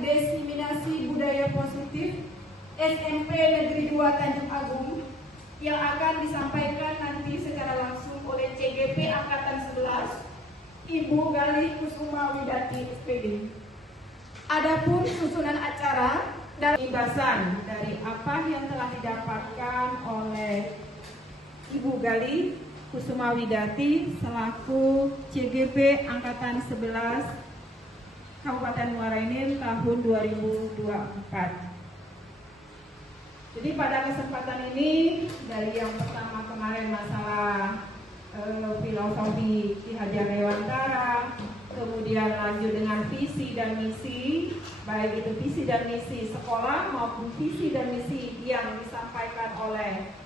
diseminasi budaya positif SMP Negeri 2 Tanjung Agung yang akan disampaikan nanti secara langsung oleh CGP Angkatan 11 Ibu Galih Kusuma Widati SPD. Adapun susunan acara dan imbasan dari apa yang telah didapatkan oleh Ibu Galih Kusuma Widati selaku CGP Angkatan 11 Kabupaten Muara Enim tahun 2024. Jadi pada kesempatan ini, dari yang pertama kemarin masalah filosofi Ki Hajar Dewantara, kemudian lanjut dengan visi dan misi, baik itu visi dan misi sekolah maupun visi dan misi yang disampaikan oleh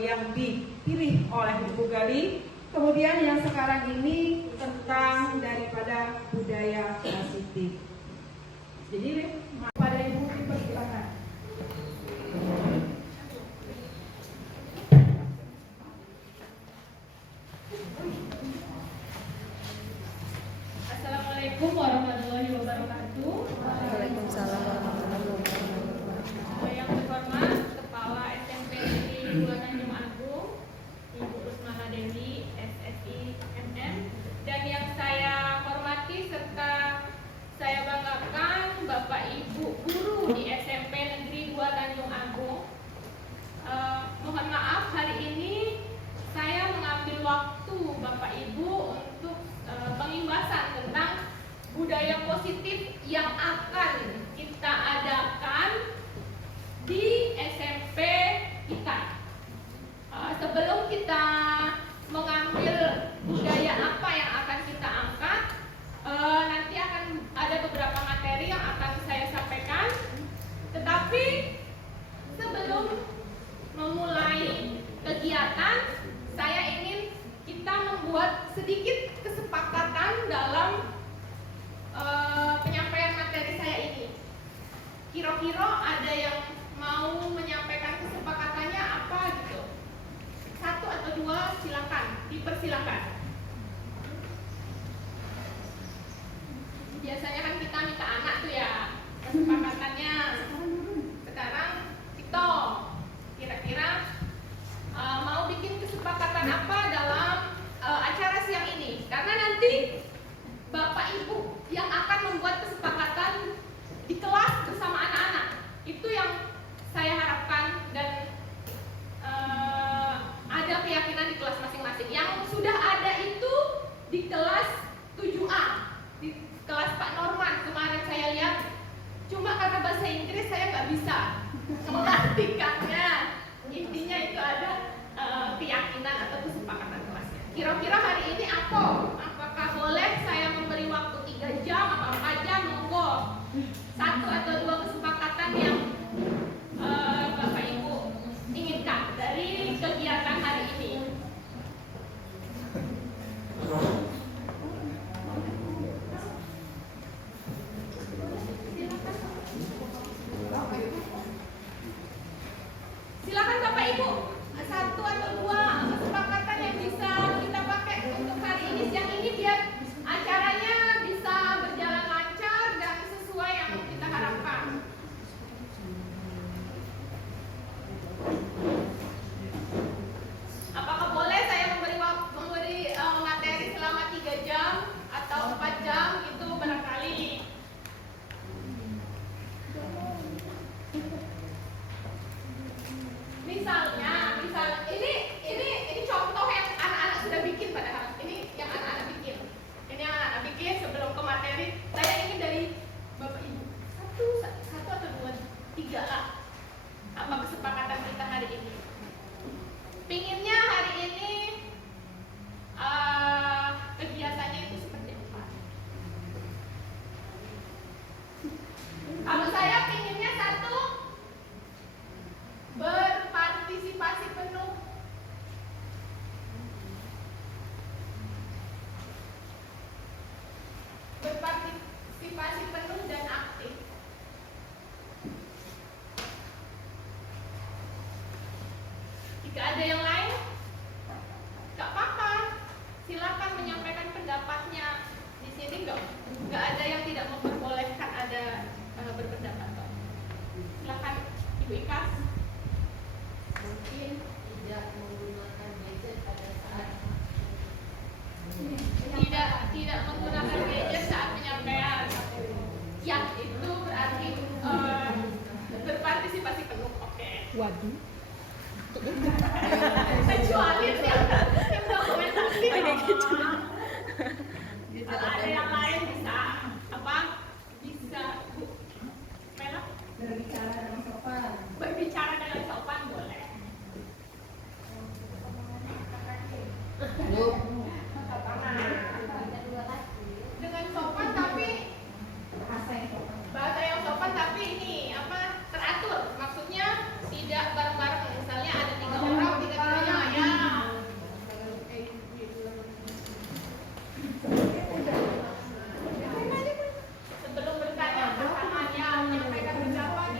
yang dipilih oleh Ibu Galih. Kemudian yang sekarang ini tentang daripada budaya positif. Jadi pada Ibu dipersilakan. Assalamualaikum warahmatullahi wabarakatuh. Waalaikumsalam warahmatullahi wabarakatuh. Yang terhormat Kepala SMP Negeri 2 Tanjung Agung, Ibu Rusmana Dewi, SSI MM, dan yang saya hormati serta saya banggakan Bapak Ibu guru di SMP Negeri 2 Tanjung Agung. Mohon maaf, hari ini saya mengambil waktu Bapak Ibu untuk pengimbasan tentang budaya positif yang akan kita adakan di SMP kita. Sebelum kita mengambil budaya apa yang akan kita angkat, nanti akan ada beberapa materi yang akan saya sampaikan. Tetapi sebelum memulai kegiatan, saya ingin kita membuat sedikit kesepakatan dalam penyampaian materi saya ini. Kira-kira ada yang mau menyampaikan kesepakatannya apa gitu? Satu atau dua, silakan, dipersilakan. Biasanya kan kita minta anak tuh ya kesepakatannya. Sekarang kita kira-kira mau bikin kesepakatan apa dalam acara siang ini? Karena nanti Bapak Ibu yang akan membuat kesepakatan di kelas bersama anak-anak. Itu yang saya harapkan, dan ada keyakinan di kelas masing-masing. Yang sudah ada itu di kelas 7A, di kelas Pak Norman. Kemarin saya lihat, cuma karena bahasa Inggris saya nggak bisa mengartikannya. Intinya itu ada keyakinan atau kesepakatan kelasnya. Kira-kira hari ini apakah boleh saya memberi waktu 3 jam atau 4 jam? Monggo. Satu atau dua kesepakatan yang Bapak Ibu inginkan dari kegiatan hari ini. Silakan Bapak Ibu, satu atau dua kesepakatan yang bisa kita pakai untuk hari ini, siang ini, biar acaranya bisa berjalan lancar dan sesuai yang kita harapkan. Apakah boleh saya memberi materi selama 3 jam atau 4 jam itu barangkali? Misalnya ini contoh yang anak-anak sudah bikin, padahal ini yang anak-anak bikin. Ini yang anak-anak bikin sebelum ke materi. Saya ingin dari Bapak Ibu satu atau dua, 3 lah. Apa kesepakatan kita hari ini? Pinginnya hari ini kegiatannya itu seperti apa? Kalau saya pinginnya satu, berpartisipasi penuh. Berpartisipasi penuh dan aktif. Jika ada yang lain, gak apa-apa, silakan menyampaikan pendapatnya. Di sini nggak ada yang tidak memperbolehkan ada Waduh. Kecuali yang dokumentasi. Kalau ada yang lain bisa apa? Bisa Mela? Berbicara dengan sopan. Berbicara dengan sopan boleh. Dengan sopan tapi bahasa yang sopan tapi ini apa teratur, maksudnya tidak bareng-bareng, misalnya ada 3 orang tiga-tiganya ya. Sebelum bertanya pasangan ya menyampaikan ucapan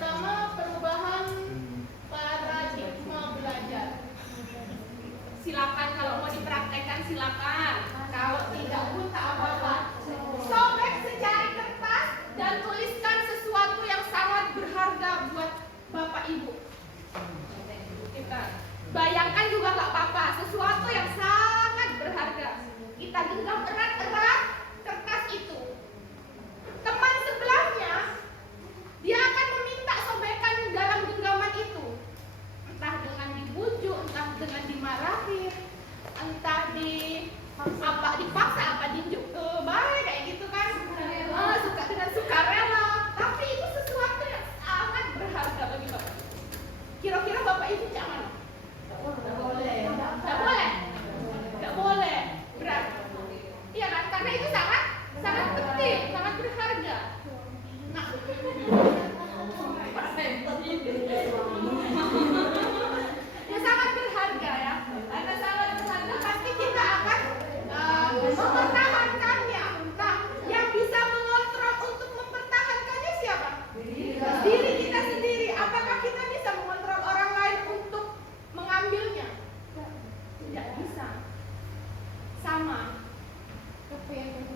pertama, perubahan paradigma belajar. Silakan kalau mau dipraktekkan silakan. Kalau tidak pun tak apa-apa. Sobek secari kertas dan tuliskan sesuatu yang sangat berharga buat Bapak Ibu. Kita bayangkan juga nggak apa-apa, sesuatu yang sangat berharga. Kita genggam erat-erat kertas itu. Teman sebelahnya dia akan meminta sobekan dalam genggaman itu. Entah dengan dibujuk, entah dengan dimarahin, entah dipaksa apa diunjuk ke baik kayak gitu kan. Suka dengan sukarela. Tapi itu sesuatu yang sangat berharga bagi Bapak. Kira-kira Bapak Ibu cak mana? Tidak boleh. Tidak boleh. Tidak boleh. Berarti. Iya kan? Karena itu sangat penting, sangat berharga. Nah, ya sangat berharga ya. Karena sangat berharga pasti kita akan mempertahankannya. Nah, yang bisa mengontrol untuk mempertahankannya siapa? Diri kita sendiri. Apakah kita bisa mengontrol orang lain untuk mengambilnya? Tidak bisa. Sama.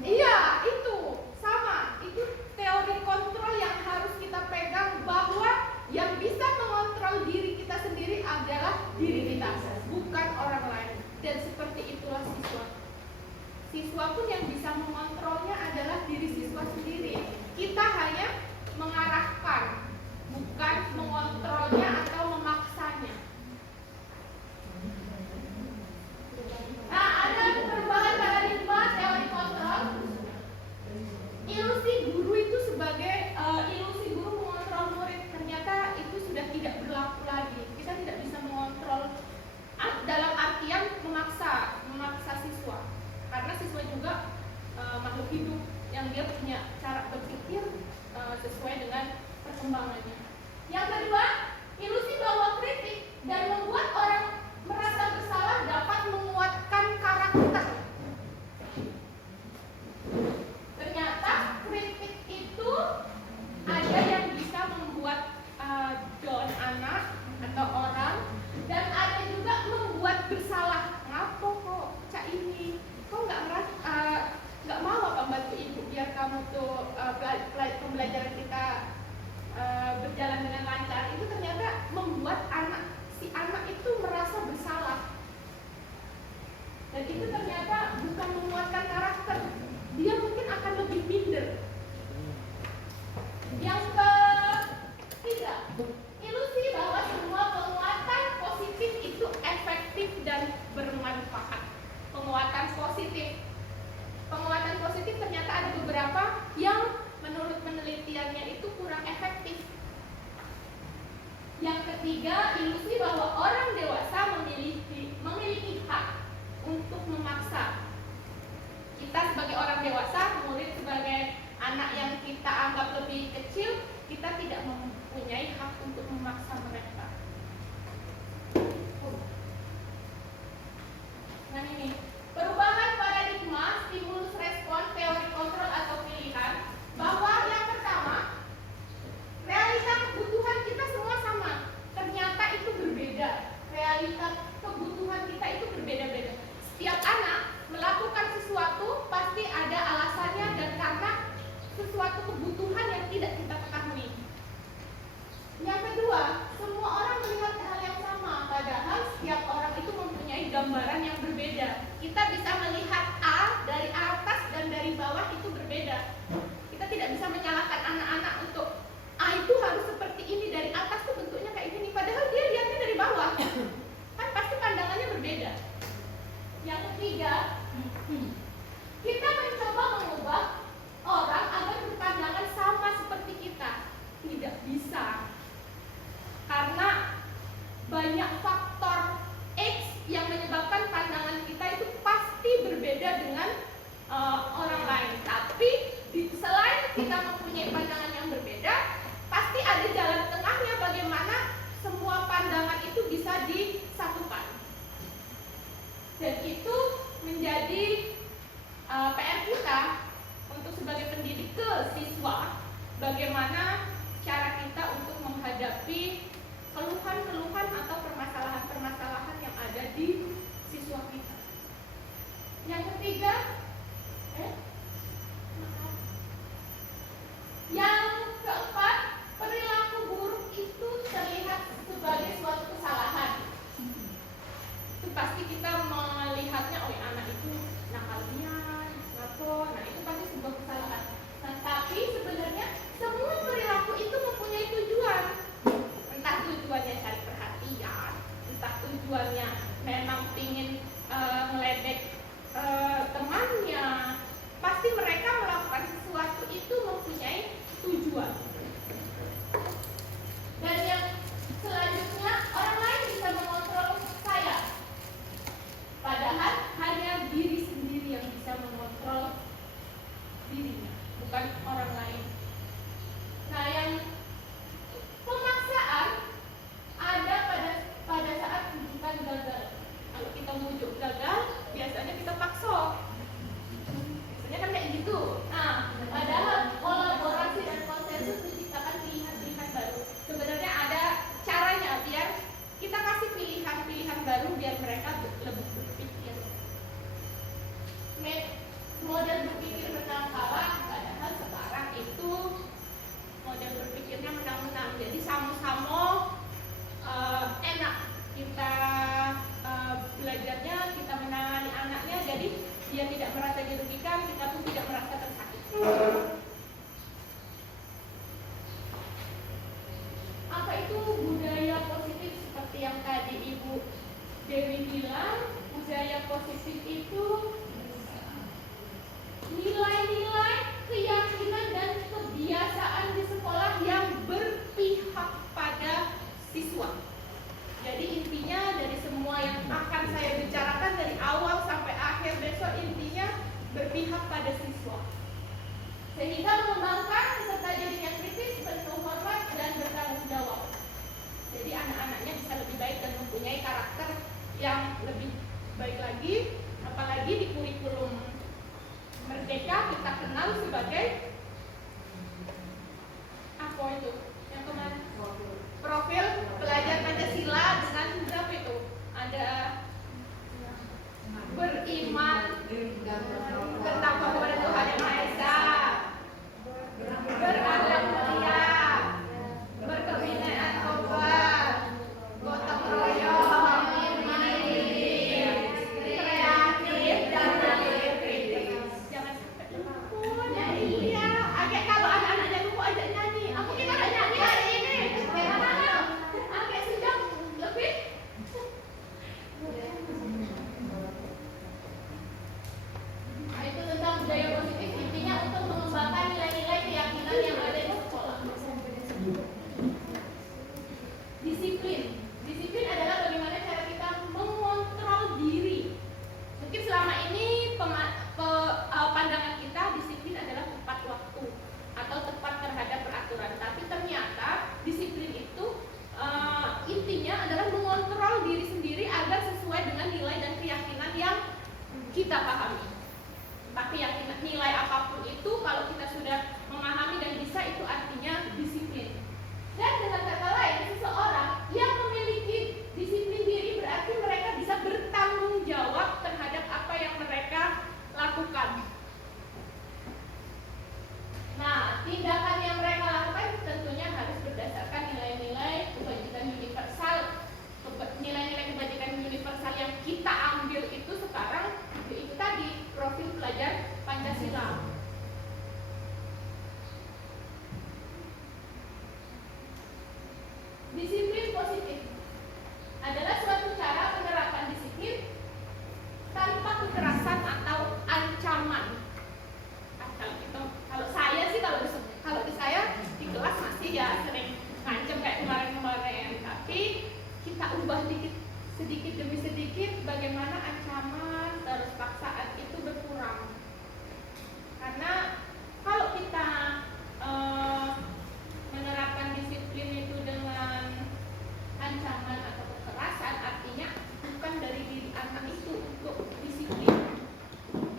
Iya, itu sama. Itu teori kontrol yang harus kita pegang, bahwa yang bisa mengontrol diri kita sendiri adalah diri kita, bukan orang lain. Dan seperti itulah siswa. Siswa pun yang bisa mengontrolnya adalah diri siswa sendiri. Kita hanya mengarahkan, bukan mengontrolnya atau memaksanya. Nah, ada perubahan paradigma teori kontrol. Ilusi guru itu sebagai ilusi guru mengontrol murid, ternyata itu sudah tidak berlaku lagi. Kita tidak bisa mengontrol dalam artian memaksa siswa, karena siswa juga makhluk hidup yang dia punya cara berpikir sesuai dengan perkembangannya. Yang kedua, ilusi bahwa kritik dan membuat orang merasa bersalah dapat menguatkan karakter. Ternyata kritik itu ada yang bisa membuat down anak atau orang, dan ada juga membuat bersalah. Ngapa kok cak ini? Kok nggak mau apa bantu ibu biar kamu tuh pembelajaran kita berjalan dengan lancar? Itu ternyata membuat si anak itu merasa bersalah. Dan itu ternyata bukan menguatkan karakter. Dia mungkin akan lebih minder. Yang ketiga, ilusi bahwa semua penguatan positif itu efektif dan bermanfaat. Penguatan positif ternyata ada beberapa yang menurut penelitiannya itu kurang efektif. Yang ketiga, ilusi bahwa orang dewasa memiliki hak untuk memaksa. Kita sebagai orang dewasa, murid sebagai anak yang kita anggap lebih kecil, kita tidak mempunyai hak untuk memaksa mereka. Nah ini, perubahan paradigma, stimulus respon, teori kontrol atau pilihan, bahwa yang pertama, realita kebutuhan kita semua sama. Ternyata itu berbeda. Realita kebutuhan kita itu berbeda-beda. Setiap anak melakukan sesuatu pasti ada alasannya dan karena sesuatu kebutuhan yang tidak kita ketahui. Yang kedua, semua orang melihat hal yang sama, padahal setiap orang itu mempunyai gambaran yang berbeda. Kita bisa melihat A dari atas dan dari bawah itu berbeda. Kita tidak bisa menyalahkan anak-anak untuk A itu harus seperti ini, dari atas tuh bentuknya kayak gini, padahal dia lihatnya dari bawah. Kan pasti pandangannya berbeda. Yang ketiga, kita mencoba mengubah orang agar berpandangan sama seperti kita. Tidak bisa. Karena banyak faktor X yang menyebabkan pandangan kita itu pasti berbeda dengan orang lain. Tapi selain kita mempunyai pandangan yang berbeda, pasti ada jalan tengahnya bagaimana semua pandangan itu bisa disatukan. Dan itu menjadi PR kita untuk sebagai pendidik ke siswa, bagaimana cara kita untuk keluhan-keluhan atau permasalahan-permasalahan yang ada di siswa kita. Yang ketiga, yang keempat, perilaku buruk itu terlihat sebagai suatu kesalahan. Itu pasti kita melihatnya, oh anak itu nakalnya, nah itu pasti sebuah kesalahan. Nah, tapi sebenarnya semua perilaku itu mempunyai tujuan. Entah tujuannya cari perhatian, entah tujuannya memang ingin meledek temannya. Pasti mereka melakukan sesuatu itu mempunyai tujuan. Dan yang selanjutnya, orang lain bisa mengontrol saya. Padahal hanya diri sendiri yang bisa mengontrol dirinya, bukan orang lain. Nah, yang pemaksaan ada pada saat rujukan gagal. Kalau kita mujuk gagal, biasanya kita paksa. Biasanya kan kayak gitu. Nah, padahal kolaborasi dan konsensus menciptakan pilihan-pilihan baru. Sebenarnya ada caranya biar kita kasih pilihan-pilihan baru biar mereka lebih berpikir. Model berpikir menang kalah, padahal sekarang itu model berpikirnya menang-menang. Jadi sama-sama enak kita belajarnya, kita menangani anaknya, jadi dia tidak merasa dirugikan, kita pun tidak merasa tersakiti. Apa itu budaya positif? Seperti yang tadi Ibu Dewi bilang, budaya positif itu nilai-nilai, keyakinan dan kebiasaan di sekolah yang berpihak pada siswa. Jadi intinya dari semua yang akan saya bicarakan dari awal sampai akhir besok, intinya berpihak pada siswa. Sehingga mengembangkan peserta didik yang kritis, penuh hormat dan bertanggung jawab. Jadi anak-anaknya bisa lebih baik dan mempunyai karakter yang lebih baik lagi. Apalagi di kurikulum Merdeka kita kenal sebagai apa itu? Yang kemarin profil pelajar Pancasila dengan berapa itu? Ada beriman, bertakwa kepada Tuhan Yang Maha Esa, berakhlak mulia, berkebinaikan tobat, gotong royong, mandiri, kreatif dan mandiri kritis. Jangan sampai lupa nyanyi ya. Agak kalau anak-anaknya lupa ajak nyanyi. Aku kita ada nyanyi hari ini. Bagaimana? Agak sedang lebih. Nah, itu tentang budaya positif, intinya untuk mengembangkan nilai-nilai keyakinan yang ada di sekolah. Disiplin. Disiplin adalah bagaimana cara kita mengontrol diri. Mungkin selama ini pandangan kita disiplin adalah tepat waktu atau tepat terhadap peraturan. Tapi ternyata disiplin itu intinya adalah mengontrol diri sendiri agar sesuai dengan nilai dan keyakinan yang kita pahami. Tapi keyakinan nilai apapun itu kalau kita sudah memahami dan bisa, itu artinya disiplin. Dan dengan kata lain, seseorang yang memiliki disiplin diri berarti mereka bisa bertanggung jawab terhadap apa yang mereka lakukan. Nah, tindakan yang mereka lakukan tentunya harus berdasarkan nilai-nilai kebajikan universal. Nilai-nilai kebajikan universal yang kita ambil itu sekarang itu tadi profil pelajar Pancasila. Disiplin positif adalah suatu cara penerapan disiplin tanpa kekerasan atau ancaman. Kalau saya sih kalau di saya di kelas masih ya sering ngancem kayak kemarin-kemarin, tapi kita ubah sedikit demi sedikit bagaimana ancaman terus paksaan itu berkurang. Karena kalau kita menerapkan disiplin itu dengan ancaman atau kekerasan, artinya bukan dari diri anak itu untuk disiplin.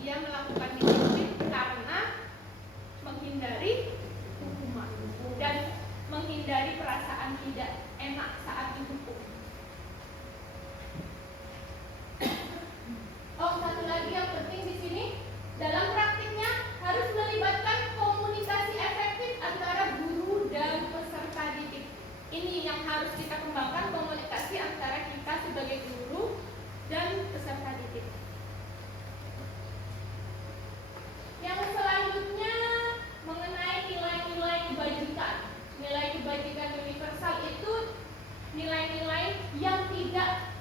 Dia melakukan disiplin karena menghindari hukuman dan menghindari perasaan perasaan tidak enak saat dihukum. Oh, satu lagi yang penting di sini, dalam praktiknya harus melibatkan komunikasi efektif antara guru dan peserta didik. Ini yang harus kita kembangkan, komunikasi antara kita sebagai guru dan peserta didik. Yang selanjutnya mengenai nilai-nilai kebajikan. Nilai kebajikan universal itu nilai-nilai yang tidak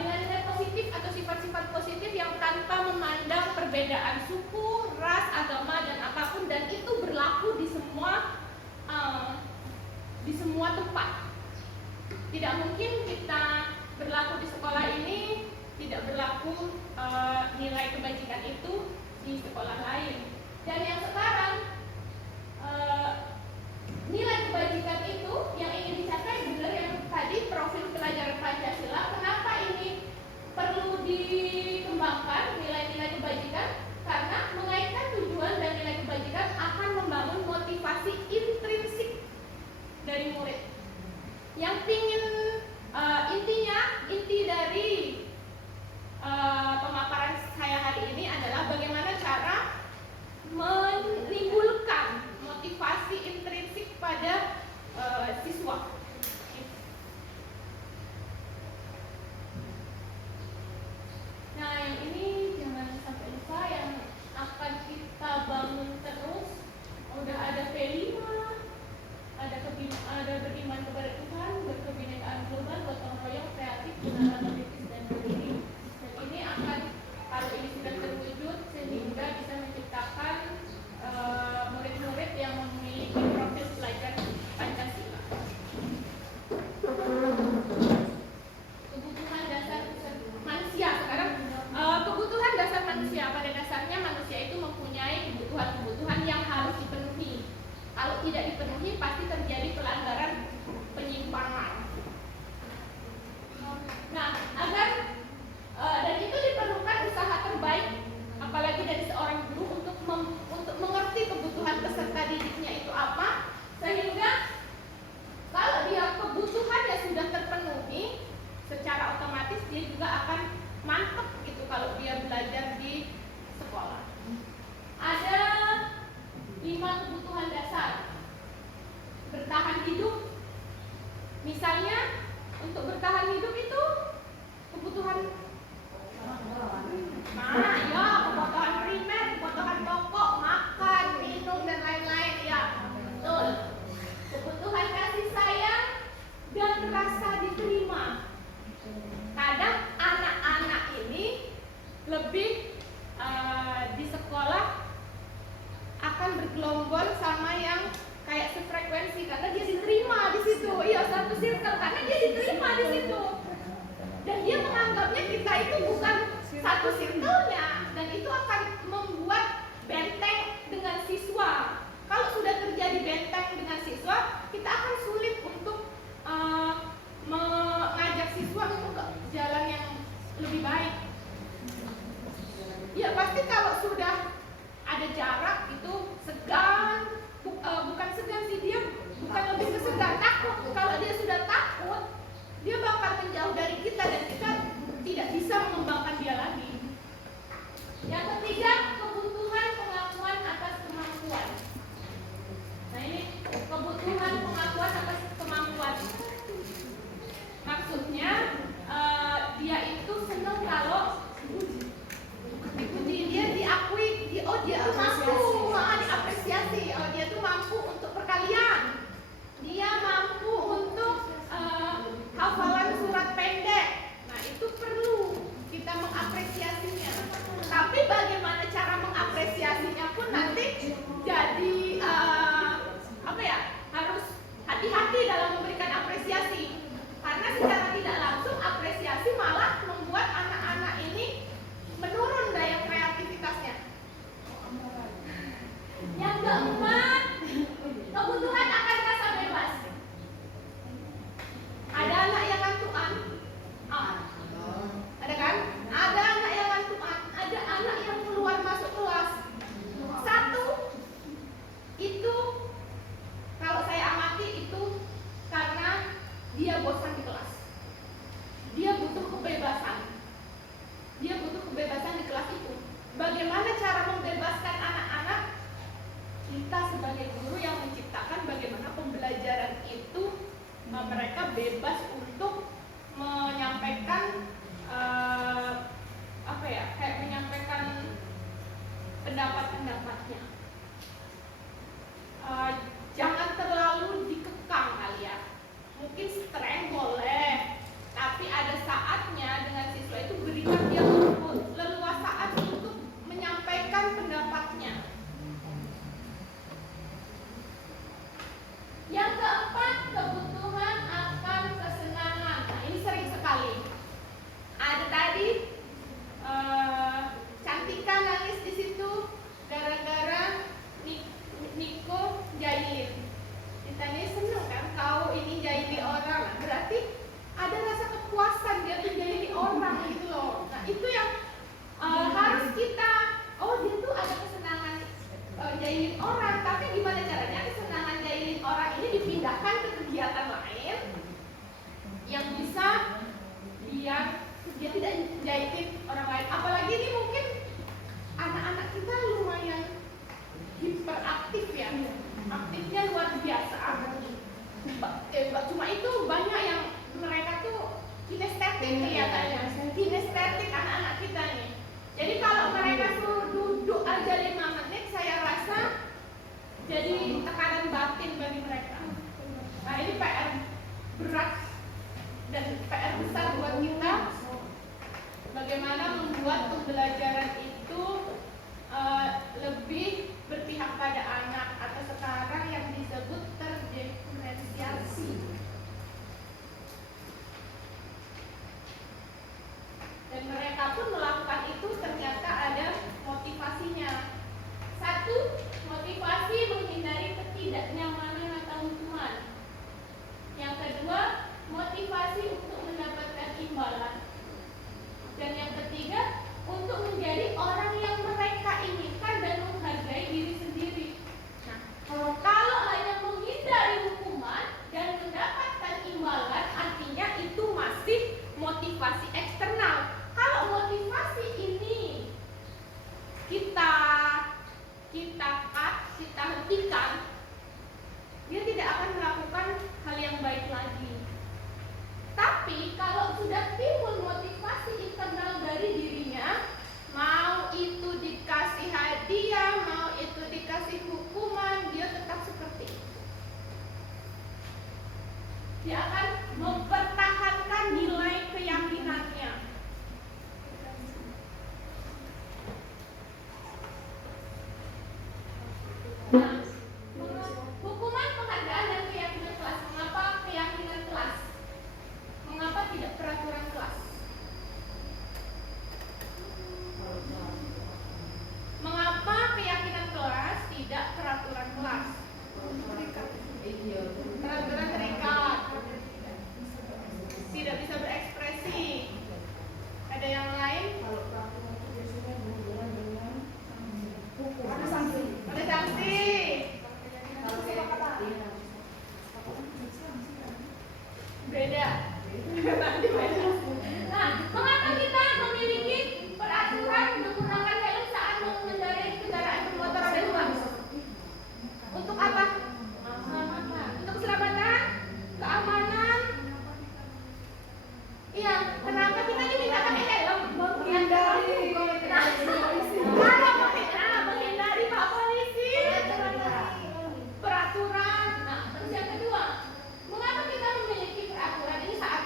nilai-nilai positif atau sifat-sifat positif yang tanpa memandang perbedaan suku, ras, agama, dan apapun, dan itu berlaku di semua tempat. Tidak mungkin kita berlaku di sekolah ini tidak berlaku nilai kebajikan itu di sekolah lain. Dan yang sekarang nilai kebajikan itu yang ingin dicapai benar yang tadi profil pelajaran Pancasila. Kenapa ini perlu dikembangkan nilai-nilai kebajikan? Karena mengaitkan tujuan dan nilai kebajikan akan membangun motivasi intrinsik dari murid. Yang ingin inti dari pemaparan saya hari ini adalah bagaimana cara menimbulkan motivasi intrinsik pada siswa. Nah, yang ini jangan sampai lupa, yang akan kita bangun terus. Udah ada P5, ada beriman kepada Tuhan, berkebinekaan global, gotong royong, kreatif, kenalan kritis, dan mandiri. Dan ini akan, kalau ini sudah terwujud, sehingga bisa menciptakan murid-murid yang memiliki profil pelajar Pancasila. Kebutuhan dasar manusia. Sekarang kebutuhan dasar manusia, pada dasarnya manusia itu mempunyai kebutuhan-kebutuhan yang harus dipenuhi. Kalau tidak dipenuhi pasti terjadi pelanggaran, penyimpangan. Nah, agar dan itu diperlukan usaha terbaik, apalagi dari seorang guru untuk mengerti kebutuhan peserta didiknya itu apa, sehingga kalau dia kebutuhannya sudah terpenuhi, secara otomatis dia juga akan mantap gitu kalau dia belajar di sekolah. Ada 5 kebutuhan dasar. Bertahan hidup. Misalnya untuk bertahan hidup itu kebutuhan kebutuhan primer, kebutuhan pokok, makan, minum, dan lain-lain, ya, betul. Kebutuhan kasih sayang dan rasa diterima. Kadang anak-anak ini lebih di sekolah akan bergelombol sama yang kayak sefrekuensi karena dia diterima di situ. Iya, satu circle karena dia diterima di situ. Dan dia menganggapnya kita itu bukan satu circle-nya, dan itu akan membuat benteng dengan siswa. Kalau sudah terjadi benteng dengan siswa, kita akan sulit untuk mengajak siswa untuk ke jalan yang lebih baik. Ya pasti kalau sudah ada jarak itu segan, bukan segan sih, dia bukan lebih ke segan, takut. Kalau dia sudah takut, dia bakal menjauh dari kita dan kita tidak bisa mengembangkan dia lagi. Yang ketiga, kebutuhan pengakuan atas kemampuan. Nah, ini kebutuhan pengakuan atas kemampuan. Maksudnya dia itu senang kalau dia diakui, dia tuh mampu, diapresiasi, dia tuh mampu untuk perkalian, dia mampu untuk hafalan surat pendek. Nah, itu perlu kita mengapresiasinya. Tapi bagaimana cara mengapresiasinya pun nanti jadi harus hati-hati dalam memberikan apresiasi. Karena secara tidak langsung apresiasi malah membuat anak-anak ini menurun daya kreativitasnya. Yang keempat, kebutuhan akan rasa bebas. Ada anak yang ngantukan, ada kan? Ada anak yang ngantukan, ada anak yang keluar masuk kelas. Satu, itu kalau saya amati itu dia bosan di kelas. Dia butuh kebebasan. Dia butuh kebebasan di kelas itu. Bagaimana cara membebaskan anak-anak? Kita sebagai guru yang menciptakan bagaimana pembelajaran itu mereka bebas untuk menyampaikan kayak menyampaikan pendapat-pendapatnya. Jangan terlalu dikekang kali ya. Mungkin strength boleh, tapi ada saatnya dengan siswa itu berikan dia leluasaan untuk menyampaikan pendapatnya. Yang keempat, kebutuhan akan kesenangan. Nah, ini sering sekali. Ada tadi Cantika nangis di situ gara-gara Niko jahilin. Ditanya seneng kan kau ini jahili orang. Nah, berarti ada rasa kepuasan dia tuh jahili orang gitu loh. Nah, itu yang harus kita, dia tuh ada kesenangan jahilin orang, tapi gimana caranya kesenangan jahilin orang ini dipindahkan ke kegiatan lain yang bisa biar dia tidak jahilin orang lain. Apalagi ini mungkin anak-anak kita lumayan hiperaktif ya, aktifnya luar biasa. Cuma itu banyak yang mereka tuh kinestetik kelihatannya, kinestetik anak-anak kita nih. Jadi kalau mereka suruh duduk aja 5 menit, saya rasa jadi tekanan batin bagi mereka. Nah, ini PR berat dan PR besar buat kita. Bagaimana membuat pembelajaran itu lebih berpihak pada anak, atau sekarang yang disebut terdiferensiasi. Dan mereka pun melakukan itu ternyata ada motivasinya. Satu, motivasi menghindari ketidaknyamanan atau hukuman. Yang kedua, motivasi untuk mendapatkan imbalan. Dan yang ketiga, untuk menjadi orang yang mereka inginkan dan menghargai diri sendiri. Nah, kalau hanya menghindari hukuman dan mendapatkan imbalan, artinya itu masih motivasi eksternal. Kalau motivasi ini kita hentikan, dia tidak akan melakukan hal yang baik lagi. Tapi kalau sudah timbul motivasi internal dari dirinya, mau itu dikasih hadiah, mau itu dikasih hukuman, dia tetap seperti itu. Dia akan mempertahankan nilai keyakinannya. Nah, hukuman, penghargaan, dan keyakinan kelas. Mengapa keyakinan kelas? Mengapa tidak peraturan kelas? Mengapa keyakinan kelas tidak peraturan kelas? Peraturan terikat, tidak bisa berekspresi. Ada yang lain? Ada sanksi. Beda. Nah, mengapa kita memiliki peraturan menggunakan helm saat mengendarai kendaraan bermotor roda 2? Untuk apa? Untuk keselamatan, keamanan. Iya, kenapa kita diminta pakai helm? Menghindari menghindari Pak Polisi. Peraturan. Nah, terus yang kedua, mengapa kita memiliki peraturan ini saat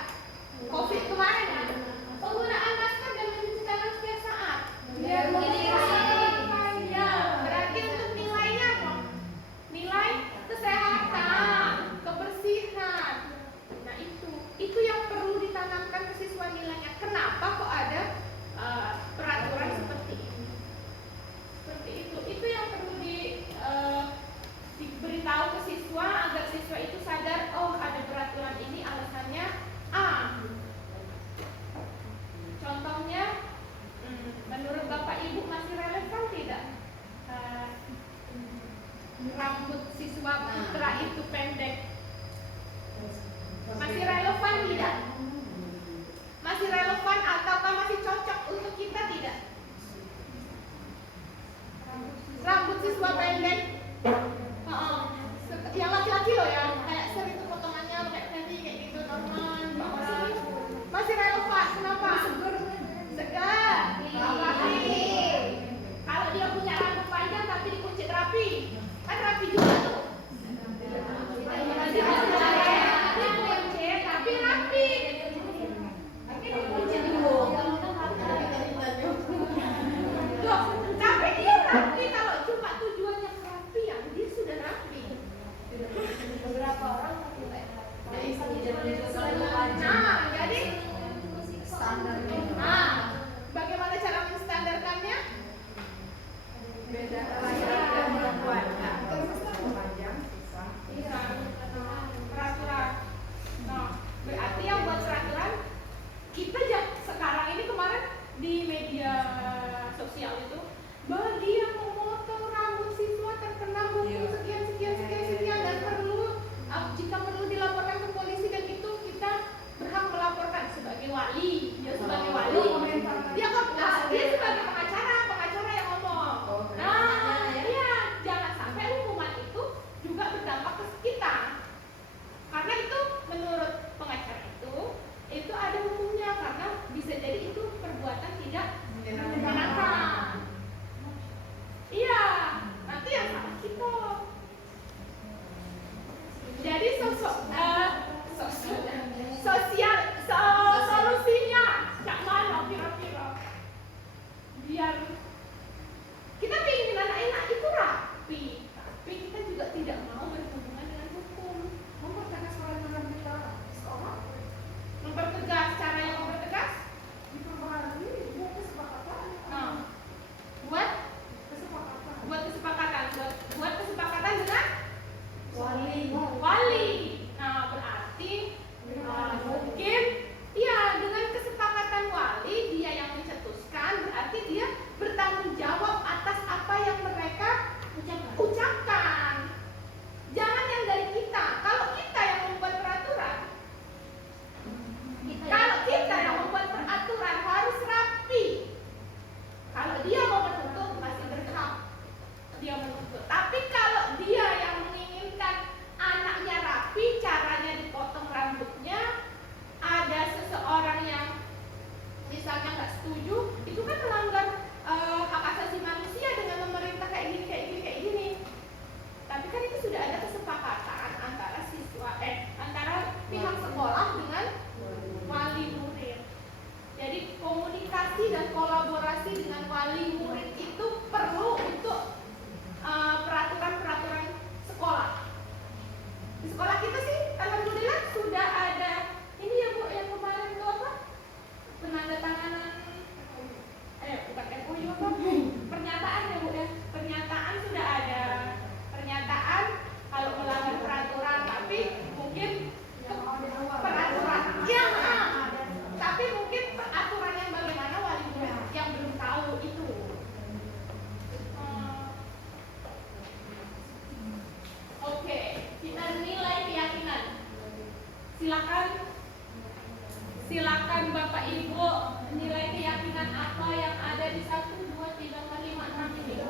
silakan Bapak Ibu nilai keyakinan apa yang ada di 1, 2, 3, 4, 5, 6 ini.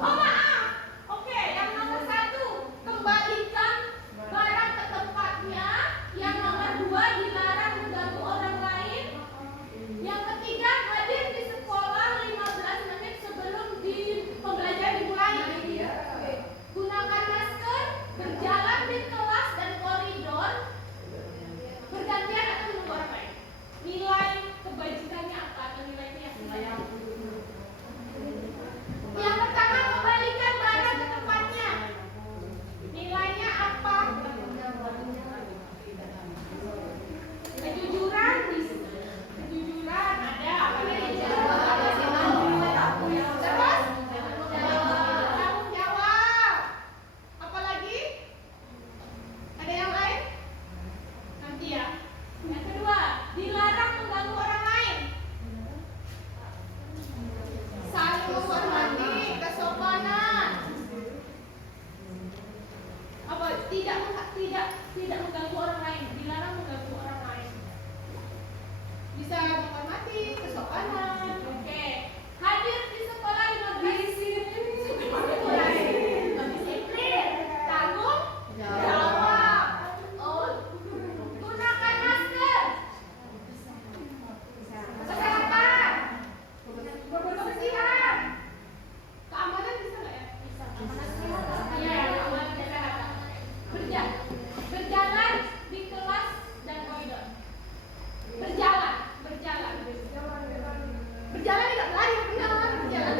Oh maaf, oke, yang nomor 1 kembalikan barang ke tempatnya. Yang nomor 2 dilarang mengganggu orang lain. Yang ketiga hadir di sekolah 15 menit sebelum pembelajaran dimulai. Gunakan masker, berjalan di kelas dan koridor bergantian atau menunggu orang lain. Nilai kebajikannya apa atau nilai keyakinan? Yang pertama, kembalikan barang ke tempatnya. Nilainya apa? Kejujuran, kejujuran ada apa lagi? Terus tanggung jawab. Apa lagi? Ada yang lain? Nanti ya. Yang kedua, dilarang mengganggu orang lain. Saling menghormati, kesopanan. Apa? Tidak mengganggu orang lain. Dilarang mengganggu orang lain. Bisa menghormati, kesopanan. Oke. Hadir di sekolah 15 disiplin, tanggung jawab. Oh, gunakan masker. Kesehatan, kebersihan, keamanan bisa nggak ya? Bisa. Iya, keamanan kesehatan. Berjalan di kelas dan koridor. Berjalan tidak berlari, benar berjalan.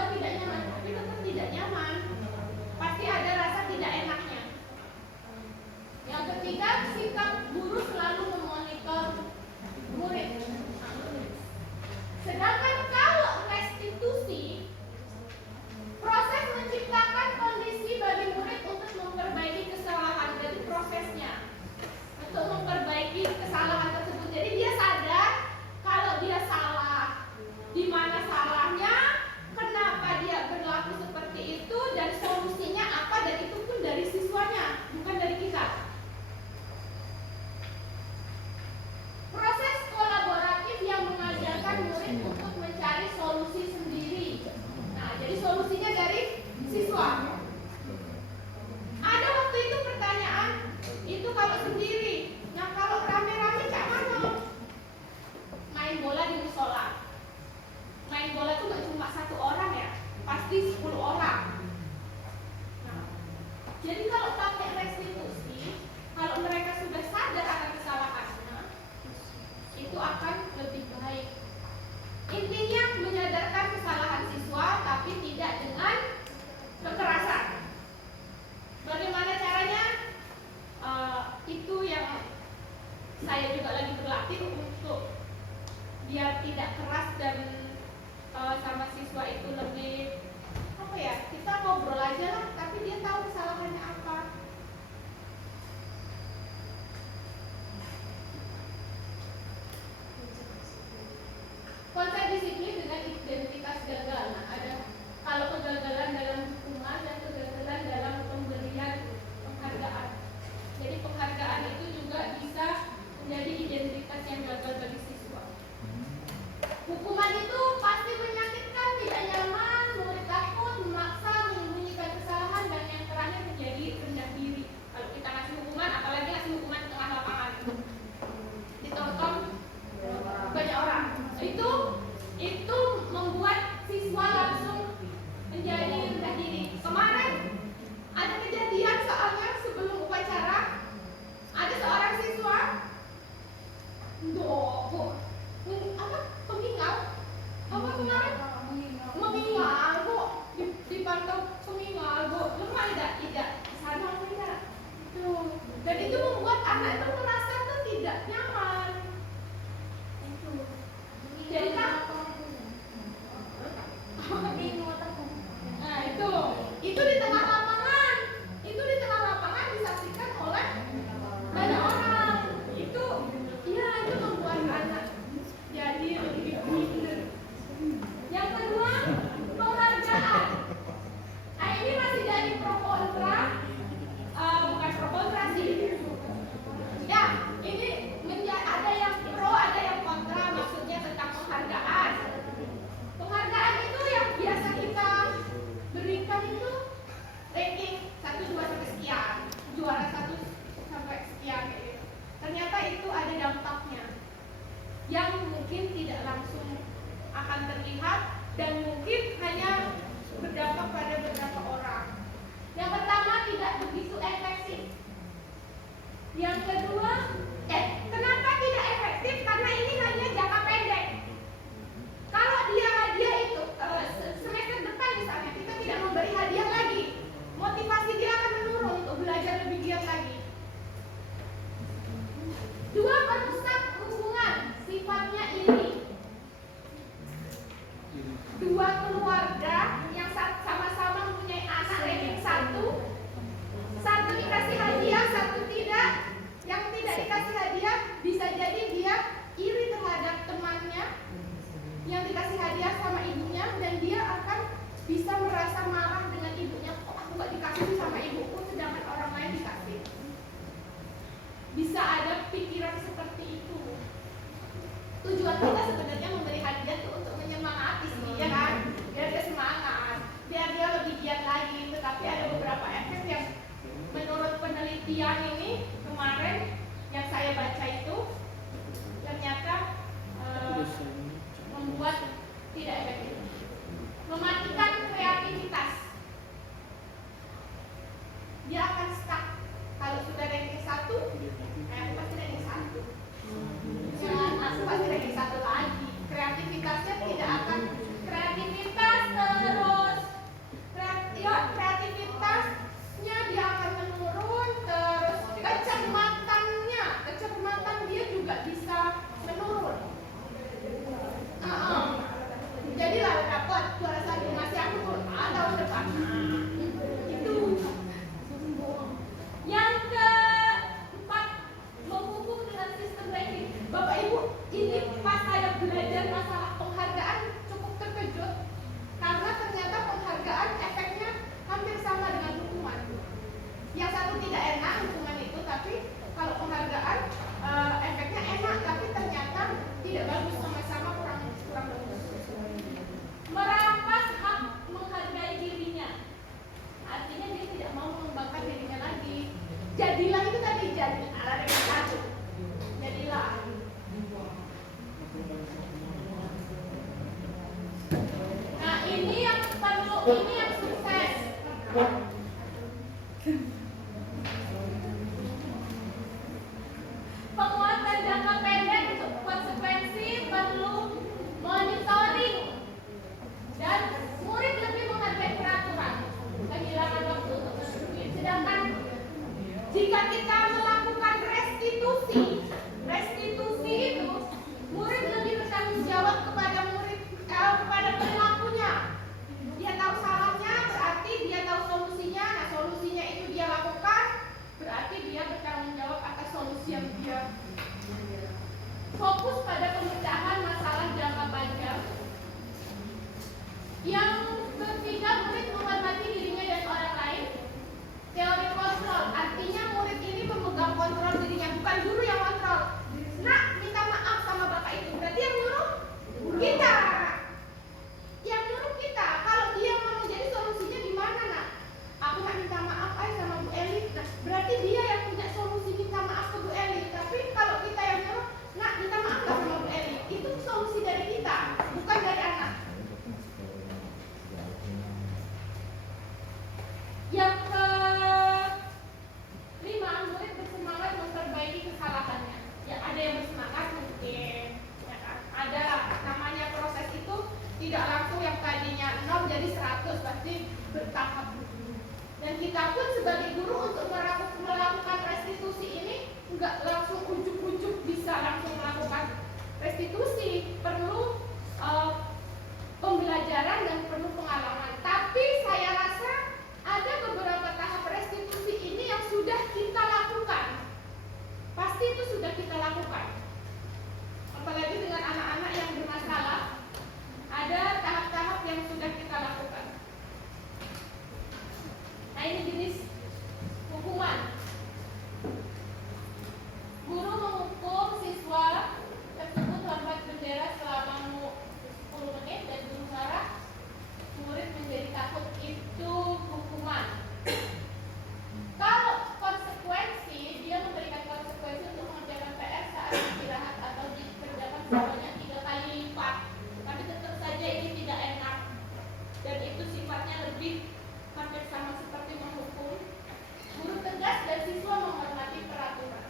membuat tidak nyaman, tapi tetap tidak nyaman. Pasti ada rasa tidak enaknya. Yang ketiga, sikap guru selalu memonitor murid. Sedangkan kalau restitusi, proses menciptakan kondisi bagi murid untuk memperbaiki kesalahan, jadi prosesnya untuk memperbaiki kesalahan tersebut. Jadi dia sadar kalau dia salah, di mana salahnya, kenapa dia berlaku seperti itu, dan solusinya apa, dan itu pun dari siswanya, bukan dari kita. Proses kolaboratif yang mengajarkan murid untuk mencari solusi sendiri. Nah, jadi solusinya dari siswa. Ada waktu itu pertanyaan, itu kalau sendiri. Nah, kalau rame-rame cak mana? Main bola di musola. Main bola itu gak cuma satu orang ya, pasti 10 orang. Nah, jadi kalau pakai restitusi, kalau mereka sudah sadar akan kesalahannya, itu akan lebih baik. Intinya menyadarkan kesalahan siswa, tapi tidak dengan kekerasan. Bagaimana caranya? Itu yang saya juga lagi berlatih untuk biar tidak keras dan sama siswa itu lebih apa ya? Kita ngobrol aja lah, tapi dia tahu kesalahannya apa. Konsep disiplin dengan identitas kegagalan. Nah, ada kalau kegagalan dalam hukuman dan kegagalan dalam pemberian penghargaan. Jadi penghargaan itu juga bisa menjadi identitas yang gagal bagi siswa. Hukuman itu pasti menyakitkan, tidak nyaman, murid takut, memaksa, menyembunyikan kesalahan, dan yang terakhir menjadi rendah diri. Kalau kita ngasih hukuman, apalagi ngasih hukuman di tengah lapangan, ditonton banyak orang, itu membuat siswa langsung menjadi rendah diri. Kemarin ada kejadian soalnya sebelum upacara, ada seorang siswa pengingal apa kemarin mengingal bu, dipantau pengingal bu, lemah tidak sadar tidak itu, dan itu membuat anak itu merasa tuh tidak nyaman. Itu jadi kan nah itu di tengah lapangan, disaksikan oleh banyak orang. Itu membuat anak jadi lebih minder. Yang kedua, penghargaan. Nah, ini masih jadi pro kontra, bukan pro kontra sih. Ya, ini ada yang pro, ada yang kontra, maksudnya tentang penghargaan. Penghargaan itu yang biasa kita berikan itu ranking 1, 2 sampai sekian, juara 1 sampai sekian gitu. Ternyata itu ada dampaknya yang mungkin tidak langsung akan terlihat dan mungkin hanya berdampak pada beberapa orang. Yang pertama, tidak begitu efektif. Yang kedua, kenapa tidak efektif? Karena ini hanya jangka pendek. Kalau dia hadiah itu semester depan misalnya kita tidak memberi hadiah lagi, motivasi dia akan menurun untuk belajar lebih giat lagi. Dua, merusak hubungan, sifatnya iri. Dua keluarga yang sama-sama mempunyai anak ranking 1, satu dikasih hadiah, satu tidak. Yang tidak dikasih hadiah bisa jadi dia iri terhadap temannya yang dikasih hadiah sama ibunya, dan dia akan bisa merasa marah dengan ibunya, kok aku gak dikasih sama ibuku sedangkan orang lain dikasih. Bisa ada pikiran seperti itu. Tujuan kita sebenarnya memberi hadiah itu untuk menyemangati sih, ya kan? Biar dia semangat, biar dia lebih giat lagi. Tetapi ada beberapa efek yang menurut penelitian ini kemarin yang saya baca itu ternyata membuat tidak efektif, mematikan kreativitas. Dia akan stuck. Kalau sudah ranking 1, pasti ranking 1. Jangan masuk pasti ranking 1 lagi. Nah, ini yang perlu, ini yang sukses. Penguatan jangka pendek untuk konsekuensi perlu monitoring dan murid lebih menghargai peraturan, kehilangan waktu untuk berpikir. Sedangkan jika kita melakukan restitusi itu murid lebih bertanggung jawab kepada kepada perilakunya. Dia tahu salahnya, berarti dia tahu solusinya. Nah, solusinya itu dia lakukan, berarti dia bertanggung jawab atas solusi yang dia. Fokus pada pemecahan masalah jangka panjang. Yang ketiga, murid menghormati dirinya dan orang lain. Teori kontrol, artinya murid ini memegang kontrol dirinya, bukan guru yang kontrol. Nak, minta maaf sama bapak itu, berarti yang nyuruh kita. Yang nyuruh kita. Kalau dia mau jadi solusinya gimana, nak? Aku nak minta maaf sama Bu Eli. Nah, berarti dia yang punya solusi minta maaf ke Bu Eli. Tapi kalau kita yang nyuruh, nak minta maaf gak sama Bu Eli, itu solusi dari kita, bukan dari anak. Yang kelima, murid bersemangat memperbaiki kesalahannya. Ya, ada yang bersemangat mungkin, ya kan? Ada namanya proses itu tidak langsung yang tadinya 0 jadi 100, pasti bertahap. Dan kita pun sebagai guru untuk melakukan restitusi ini nggak langsung ujuk-ujuk bisa langsung melakukan restitusi, perlu pembelajaran dan perlu pengalaman. Tapi saya rasa ada beberapa tahap restitusi ini yang sudah kita lakukan. Pasti itu sudah kita lakukan. Apalagi dengan anak-anak yang bermasalah, ada tahap-tahap yang sudah kita lakukan. Nah, ini jenis hukuman. Guru menghukum siswa tersebut hormat bendera selama 10 menit dan berusaha murid menjadi takut, itu hukuman. Kalau konsekuensi, dia memberikan konsekuensi untuk mengerjakan PR saat istirahat atau dikerjakan sebanyak 3 kali lipat. Tapi tetap saja ini tidak enak dan itu sifatnya lebih hampir sama seperti menghukum. Guru tegas dan siswa menghormati peraturan.